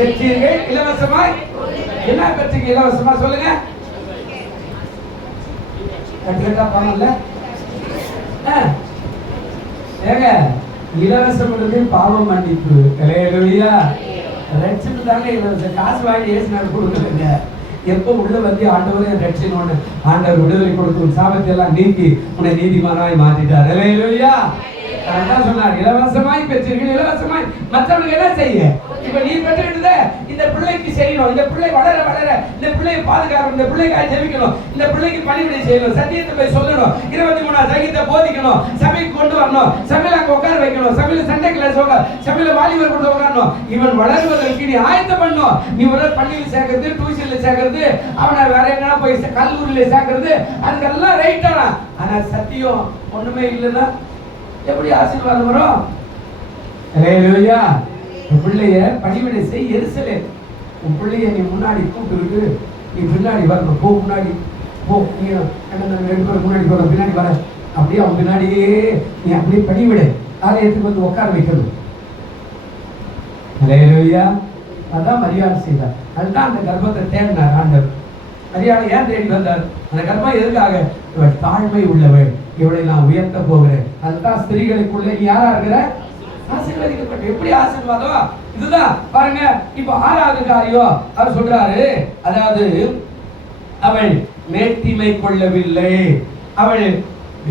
பெற்றீர்கள். இலவசமாய் என்ன பெற்றீங்க? இலவசமா சொல்லுங்க. கட்டிட்டா பணம்ல ஏங்க, இலவசம் பாவம் மன்னிப்பு. ஹல்லேலூயா. ரட்சிப்பு தாங்க இலவசம். காசு வாங்கி ஏசுனார் கொடுக்கலங்க. எப்போ உள்ள வந்து ஆண்டவரே ரட்சினோன்னு ஆண்டவர் விடுதலை கொடுக்கும், சாபத்தை எல்லாம் நீக்கி உன்னை நீதிமானாய் மாற்றிட்டார். ஹல்லேலூயா. அதான் சொன்னார், இலவசமாய் பெற்றீர்கள், இலவசமாய் மற்றவர்களுக்கு என்ன செய்ய இப்ப நீ பெற்றுக்கிட்டத இந்த பிள்ளைக்கு செய்யணும், இந்த பிள்ளை வளர வளர இந்த பிள்ளையை பாதுகாக்கணும், இந்த பிள்ளைக்காக ஜெபிக்கணும், இந்த பிள்ளைக்கு பணிவிடை செய்யணும், சத்தியத்தை போய் சொல்லணும், 23 சங்கீதத்தை போதிக்கணும், சபைக்கு கொண்டு வரணும், சபையில அங்க உட்கார வைக்கணும், சபையில சண்டே கிளாஸ் சபையில வாலிபர் கொண்டு உட்காரணும். இவன் வளர்வதற்கு நீ ஆயத்தம் பண்ணணும். நீ ஒரு பள்ளியில் சேர்க்கறது, டியூஷன்ல சேர்க்கறது, அவனை வேற எங்கன்னா போய் கல்லூரியில சேர்க்கறது, அதுக்கெல்லாம் ரைட்டானா. ஆனா சத்தியம் ஒண்ணுமே இல்லைன்னா எப்படி ஆசீர்வாதம் வரும்? அல்லேலூயா. உன் பிள்ளைய பணிவிடை செய். எருசலே உன் பிள்ளைய நீ முன்னாடி கூப்பிட்டு நீ பின்னாடி வரணும். போ முன்னாடி போ, நீ முன்னாடி போற பின்னாடி வர, அப்படியே அவன் பின்னாடியே நீ அப்படியே பணிவிடை ஆலயத்துக்கு வந்து உட்கார வைக்கணும். அல்லேலூயா. அதான் மரியாதை செய்தார். அதுதான் அந்த கர்ப்பத்தை தேடினார் ஆண்டவர். மரியாதை ஏன் தேடி வந்தார்? அந்த கர்ப்பம் எதுக்காக? இவள் தாழ்மை உள்ளவள், இவளை நான் உயர்த்த போகிறேன். அதுதான் ஸ்திரீகளுக்குள்ள நீ யாரா இருக்கிற? ஆசீர்வதிக்கப்பட்ட. எப்படி ஆசீர்வாதம்? இதுதான் பாருங்க. இப்ப 6வது காரியம் அவர் சொல்றாரு, அதாவது அவள் மேட்டிமை கொள்ளவில்லை, அவள்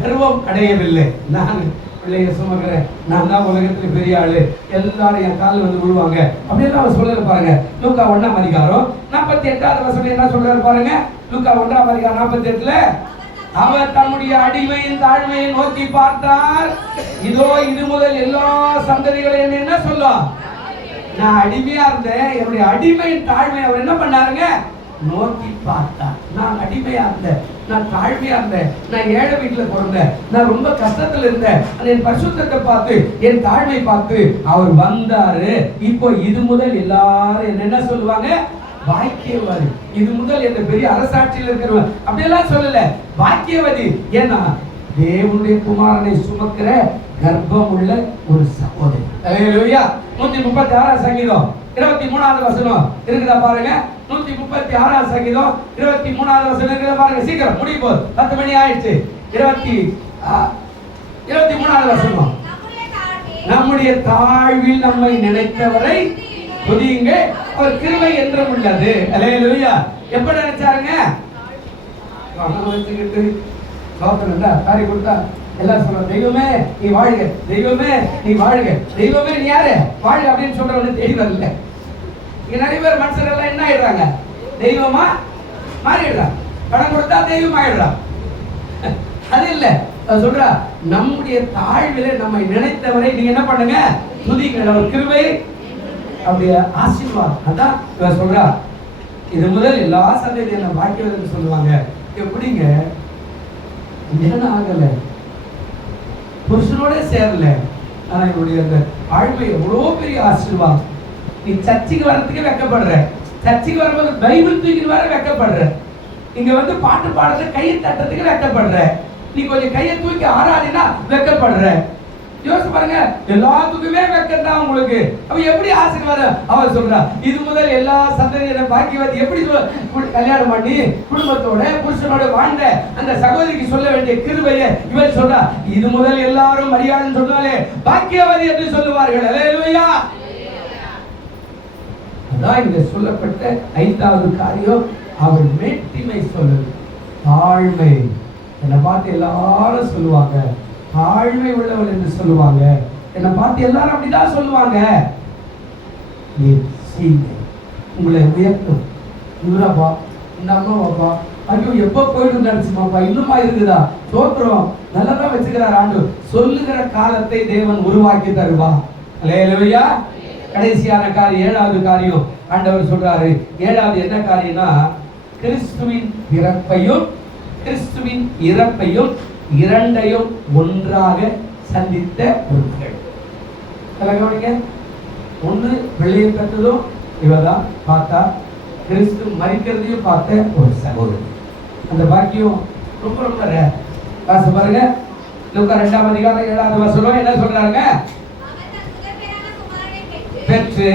கர்வம் அடையவில்லை. நான் பிள்ளைய சுமக்கிறேன், நான் தான் உலகத்துல பெரிய ஆளு, எல்லாரும் என் காலில் வந்து விழுவாங்க அப்படியெல்லாம் அவர் சொல்றாரு பாருங்க. லூக்கா 1ஆம் அதிகாரம் 48வது வசனம் என்ன சொல்றாரு பாருங்க. லூக்கா 1ஆம் அதிகாரம் 48ல அவர் தம்முடைய அடிமையின் தாழ்மையை நோக்கி பார்த்தார். இதோ இது முதல் எல்லா சந்ததிகளையும் என்ன சொல்லும்? நான் அடிமையா இருந்தேன், என்னுடைய அடிமையின் தாழ்மை அவர் என்ன பண்ணாருங்க? நோக்கி பார்த்தார். நான் அடிமையா இருந்தேன், நான் தாழ்மையா இருந்தேன், நான் ஏழை வீட்டுல பிறந்தேன், நான் ரொம்ப கஷ்டத்துல இருந்தேன். என் பரிசுத்தத்தை பார்த்து, என் தாழ்மை பார்த்து அவர் வந்தாரு. இப்போ இது முதல் எல்லாரும் என்ன சொல்லுவாங்க? பாக்கியவாதி. இது முதல் எந்த பெரிய அரசாட்சியில் இருக்கிறவன் அப்படியெல்லாம் சொல்லல, பாக்கியவாதி. ஏன்னா தேவனுடைய குமாரனை சுமக்கிற கர்ப்பம் உள்ள ஒரு சகோதரி. அல்லேலூயா. 136ஆம் சங்கீதம் 23வது வசனம் இருக்குதா பாருங்க. 136ஆம் சங்கீதம் 23வது வசனம் இருக்குதா பாருங்க. சீக்கிரம் முடிய போகுது, 10 மணி ஆயிடுச்சு. 23வது வசனம். நம்முடைய தாழ்வில் நம்மை நினைத்தவரை துதியுங்க, அவர் கிருபை என்றும் உள்ளது. அல்லேலூயா. எப்ப நினைச்சாருங்க? வச்சுக்கிட்டு சோதனை காரி கொடுத்தா எல்லாம் சொல்ற, தெய்வமே நீ வாழ்க, தெய்வமே நீ வாழ்க, தெய்வமே நீ யாரு வாழ்க அப்படின்னு சொல்றவங்க தேடி வரல. இங்க நிறைய பேர் மனுஷர்கள் எல்லாம் என்ன ஆயிடுறாங்க? தெய்வமா மாறிடுறாங்க. பணம் கொடுத்தா தெய்வம் ஆயிடுறான். அது இல்ல, சொல்றா நம்முடைய தாழ்விலே நம்மை நினைத்தவரை நீங்க என்ன பண்ணுங்க? துதிங்கள், அவர் கிருபை அப்படியே ஆசீர்வாதம். அதான் இவர் சொல்றா இது முதல் எல்லா சந்ததியும் என்ன பாக்கியவதற்கு சொல்லுவாங்க. எப்படிங்க? என்ன ஆகல, புருஷனோட சேரல, ஆனா இவருடைய அந்த ஆழ்மை எவ்வளோ பெரிய ஆசீர்வாதம். நீ சர்ச்சுக்கு வர்றதுக்கு வெக்கப்படுற, சர்ச்சுக்கு வரும்போது பைபிள் தூக்கிட்டு வர வெக்கப்படுற, இங்க வந்து பாட்டு பாடுறது கையை தட்டுறதுக்கு வெக்கப்படுற, நீ கொஞ்சம் கையை தூக்கி ஆராதினா வெக்கப்படுற. யோசிச்சு பாருங்க, எல்லாத்துக்குமே வெக்கம் தான் உங்களுக்கு. அப்ப எப்படி ஆசீர்வாதம்? அவர் சொல்றா இது முதல் எல்லா சந்ததியினர் பாக்கியவாதி. எப்படி கல்யாணம் பண்ணி குடும்பத்தோட புருஷனோட வாழ்ந்த அந்த சகோதரிக்கு சொல்ல வேண்டிய கிருபையை இவர் சொல்றா இது முதல் எல்லாரும் மரியாதை சொன்னாலே பாக்கியவாதி என்று சொல்லுவார்கள். அல்லேலூயா. அதான் இங்க சொல்லப்பட்ட 5வது காரியம். அவள் மேட்டிமை சொல்லுது, தாழ்மை. என்னை பார்த்து எல்லாரும் சொல்லுவாங்க தாழ்மை உள்ளவள் என்று சொல்லுவாங்க. என்னை பார்த்து எல்லாரும் அப்படிதான் சொல்லுவாங்க. நீ செய்யுங்க, உங்களை உயர்த்தும். இவராப்பா, இந்த அம்மாவாப்பா, ஐயோ எப்போ போயிட்டு நினைச்சுமாப்பா, இன்னுமா இருக்குதா, தோற்றம் நல்லதான் வச்சுக்கிறார் ஆண்டு சொல்லுகிற காலத்தை தேவன் உருவாக்கி தருவா. அல்லேலூயா. கடைசியான காரியம் 7வது காரியம் ஆண்டவர் சொல்றாரு. 7வது என்ன காரியம்னா, கிறிஸ்துவின் பிறப்பையும் கிறிஸ்துவின் இறப்பையும் இரண்டையும் ஒன்றாக சந்தித்த பொருட்கள். ஒன்று வெள்ளையை பெற்றதும் இவதான் பார்த்தா, கிறிஸ்து மரிக்கிறதையும் பார்த்த ஒரு சகோதரி. அந்த பாக்கியம் ரொம்ப ரொம்ப ரேர். காசு பாருங்க, லூக்கா 2ஆம் அதிகாரம் 7வது வசனம் என்ன சொல்றாங்க? பெற்று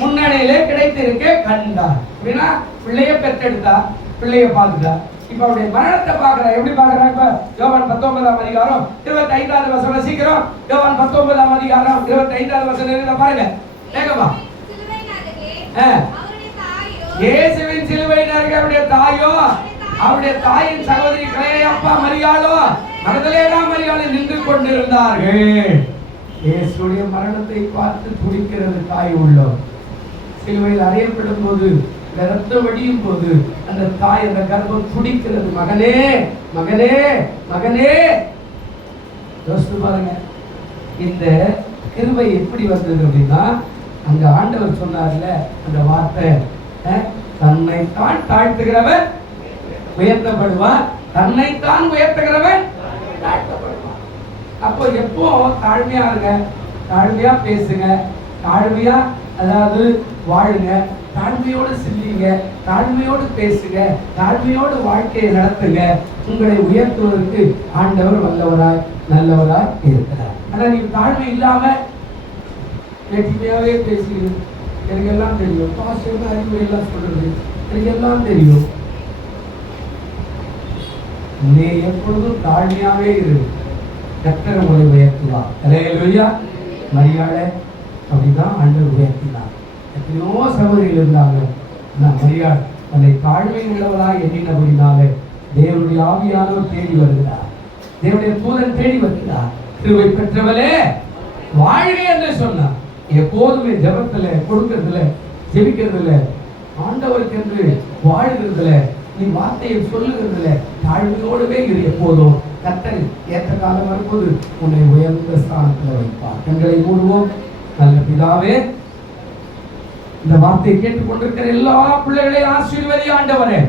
முன்னணியிலே கிடைத்திருக்க கண்டார். அப்படின்னா பிள்ளைய பெற்றெடுத்தா, பிள்ளைய பார்த்துட்டா. இப்ப அவருடைய மரணத்தை பார்க்கிறா. எப்படி பார்க்கிறா? இப்ப யோவான் 19ஆம் அதிகாரம் 25வது வசனம். சீக்கிரம் யோவான் 19ஆம் அதிகாரம் 25வது வசனம் இருக்குதா பாருங்க வேகமா. இயேசுவின் சிலுவையின் அருகே அவருடைய தாயோ, அவருடைய தாயின் சகோதரி கிளையப்பா மரியாளோ மகதலேனா மரியாதை நின்று கொண்டிருந்தார்கள். இயேசுடைய மரணத்தை பார்த்து துடிக்கிறது தாய் உள்ளம். சிலுவையில் அறையப்படும் போது, ரத்தம் வடியும் போது அந்த தாய், அந்த கர்ப்பம் துடிக்கிறது, மகனே மகனே மகனே. யோசித்து பாருங்க, இந்த கிருபை எப்படி வந்தது அப்படின்னா, அங்க ஆண்டவர் சொன்னார்ல அந்த வார்த்தை, தன்னைத்தான் தாழ்த்துகிறவன் உயர்த்தப்படுவான், தன்னைத்தான் உயர்த்துகிறவன் தாழ்த்தப்படுவான். அப்போ எப்போ தாழ்மையா இருங்க, தாழ்மையா பேசுங்க, தாழ்மையா அதாவது வாழுங்க, தாழ்மையோடு சிந்திங்க, தாழ்மையோடு பேசுங்க, தாழ்மையோடு வாழ்க்கையை நடத்துங்க. உங்களை உயர்த்துவதற்கு ஆண்டவர் வல்லவராய் நல்லவராய் இருக்கிறார். ஆனா நீங்க தாழ்மை இல்லாம வெற்றிமையாவே பேசுகிறது, எனக்கு எல்லாம் தெரியும், பாசிட்டிவ் அறிவுரை எல்லாம் சொல்றது, எனக்கு எல்லாம் தெரியும். நீ எப்பொழுதும் தாழ்மையாவே இரு, கர்த்தர் உங்களை உயர்த்துவார். அல்லேலூயா. மரியாதை அப்படிதான் ஆண்டவர் உயர்த்தினார். எத்தனையோ சகோதரிகள் இருந்தாங்க, மரியாதை தன்னை தாழ்மை உள்ளவராய் எண்ணினபடினாலே தேவனுடைய ஆவியானவர் தேடி வருகிறார், தேவனுடைய தூதன் தேடி வருகிறார். கிருபை பெற்றவளே வாழ்க என்று சொன்னார். எப்போதுமே ஜெபத்துல, கொடுக்கிறதுல, ஜெபிக்கிறதுல, ஆண்டவருக்கு என்று வாழ்கிறதுல, நீ வார்த்தையை சொல்லுகிறதுல தாழ்மையோடவே இரு. எப்போதும் கர்த்தர் ஏற்ற காலம் வரும்போது உன்னை உயர்ந்த ஸ்தானத்தில் வைப்பார். கண்களை மூடுவோம். நல்ல பிதாவே, இந்த வார்த்தையை கேட்டுக்கொண்டிருக்கிற எல்லா பிள்ளைகளையும் ஆசீர்வதி ஆண்டவரே.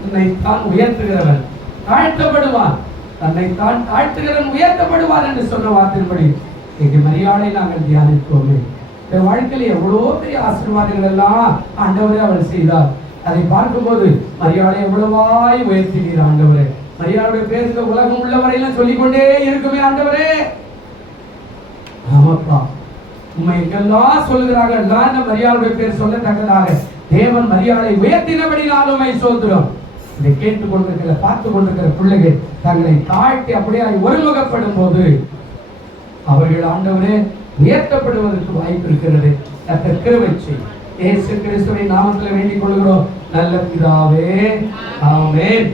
தன்னைத்தான் உயர்த்துகிறவன் தாழ்த்தப்படுவான், தன்னைத்தான் தாழ்த்துகிறவன் உயர்த்தப்படுவான் என்று சொன்ன வார்த்தையின்படி இங்கே மரியாதை நாங்கள் தியானித்தோமே. இந்த வாழ்க்கையில் எவ்வளோ பெரிய ஆசீர்வாதங்கள் எல்லாம் ஆண்டவரே அவர் செய்தார். அதை பார்க்கும்போது மரியாதை எவ்வளவாய் உயர்த்தினீர் ஆண்டவரே. மரியாதையுடைய பேருக்கு உலகம் உள்ளவரையெல்லாம் சொல்லிக்கொண்டே இருக்குமே ஆண்டவரே. ஆமாப்பா, உண்மை எங்கெல்லாம் சொல்லுகிறார்கள், நான் மரியாதையுடைய பேர் சொல்லத்தக்கதாக தேவன் மரியாதை உயர்த்தினபடினாலுமே சோதரம். இதை கேட்டுக் கொண்டிருக்கிற, பார்த்து கொண்டிருக்கிற பிள்ளைகள் தங்களை தாழ்த்தி அப்படியே ஒருமுகப்படும் போது அவர்கள் ஆண்டவரே உயர்த்தப்படுவதற்கு வாய்ப்பு இருக்கிறது. கர்த்தர் கிருபை செய்யும். இயேசு கிறிஸ்துவின் நாமத்தில் வேண்டிக் கொள்கிறோம் நல்ல பிதாவே, ஆமென்.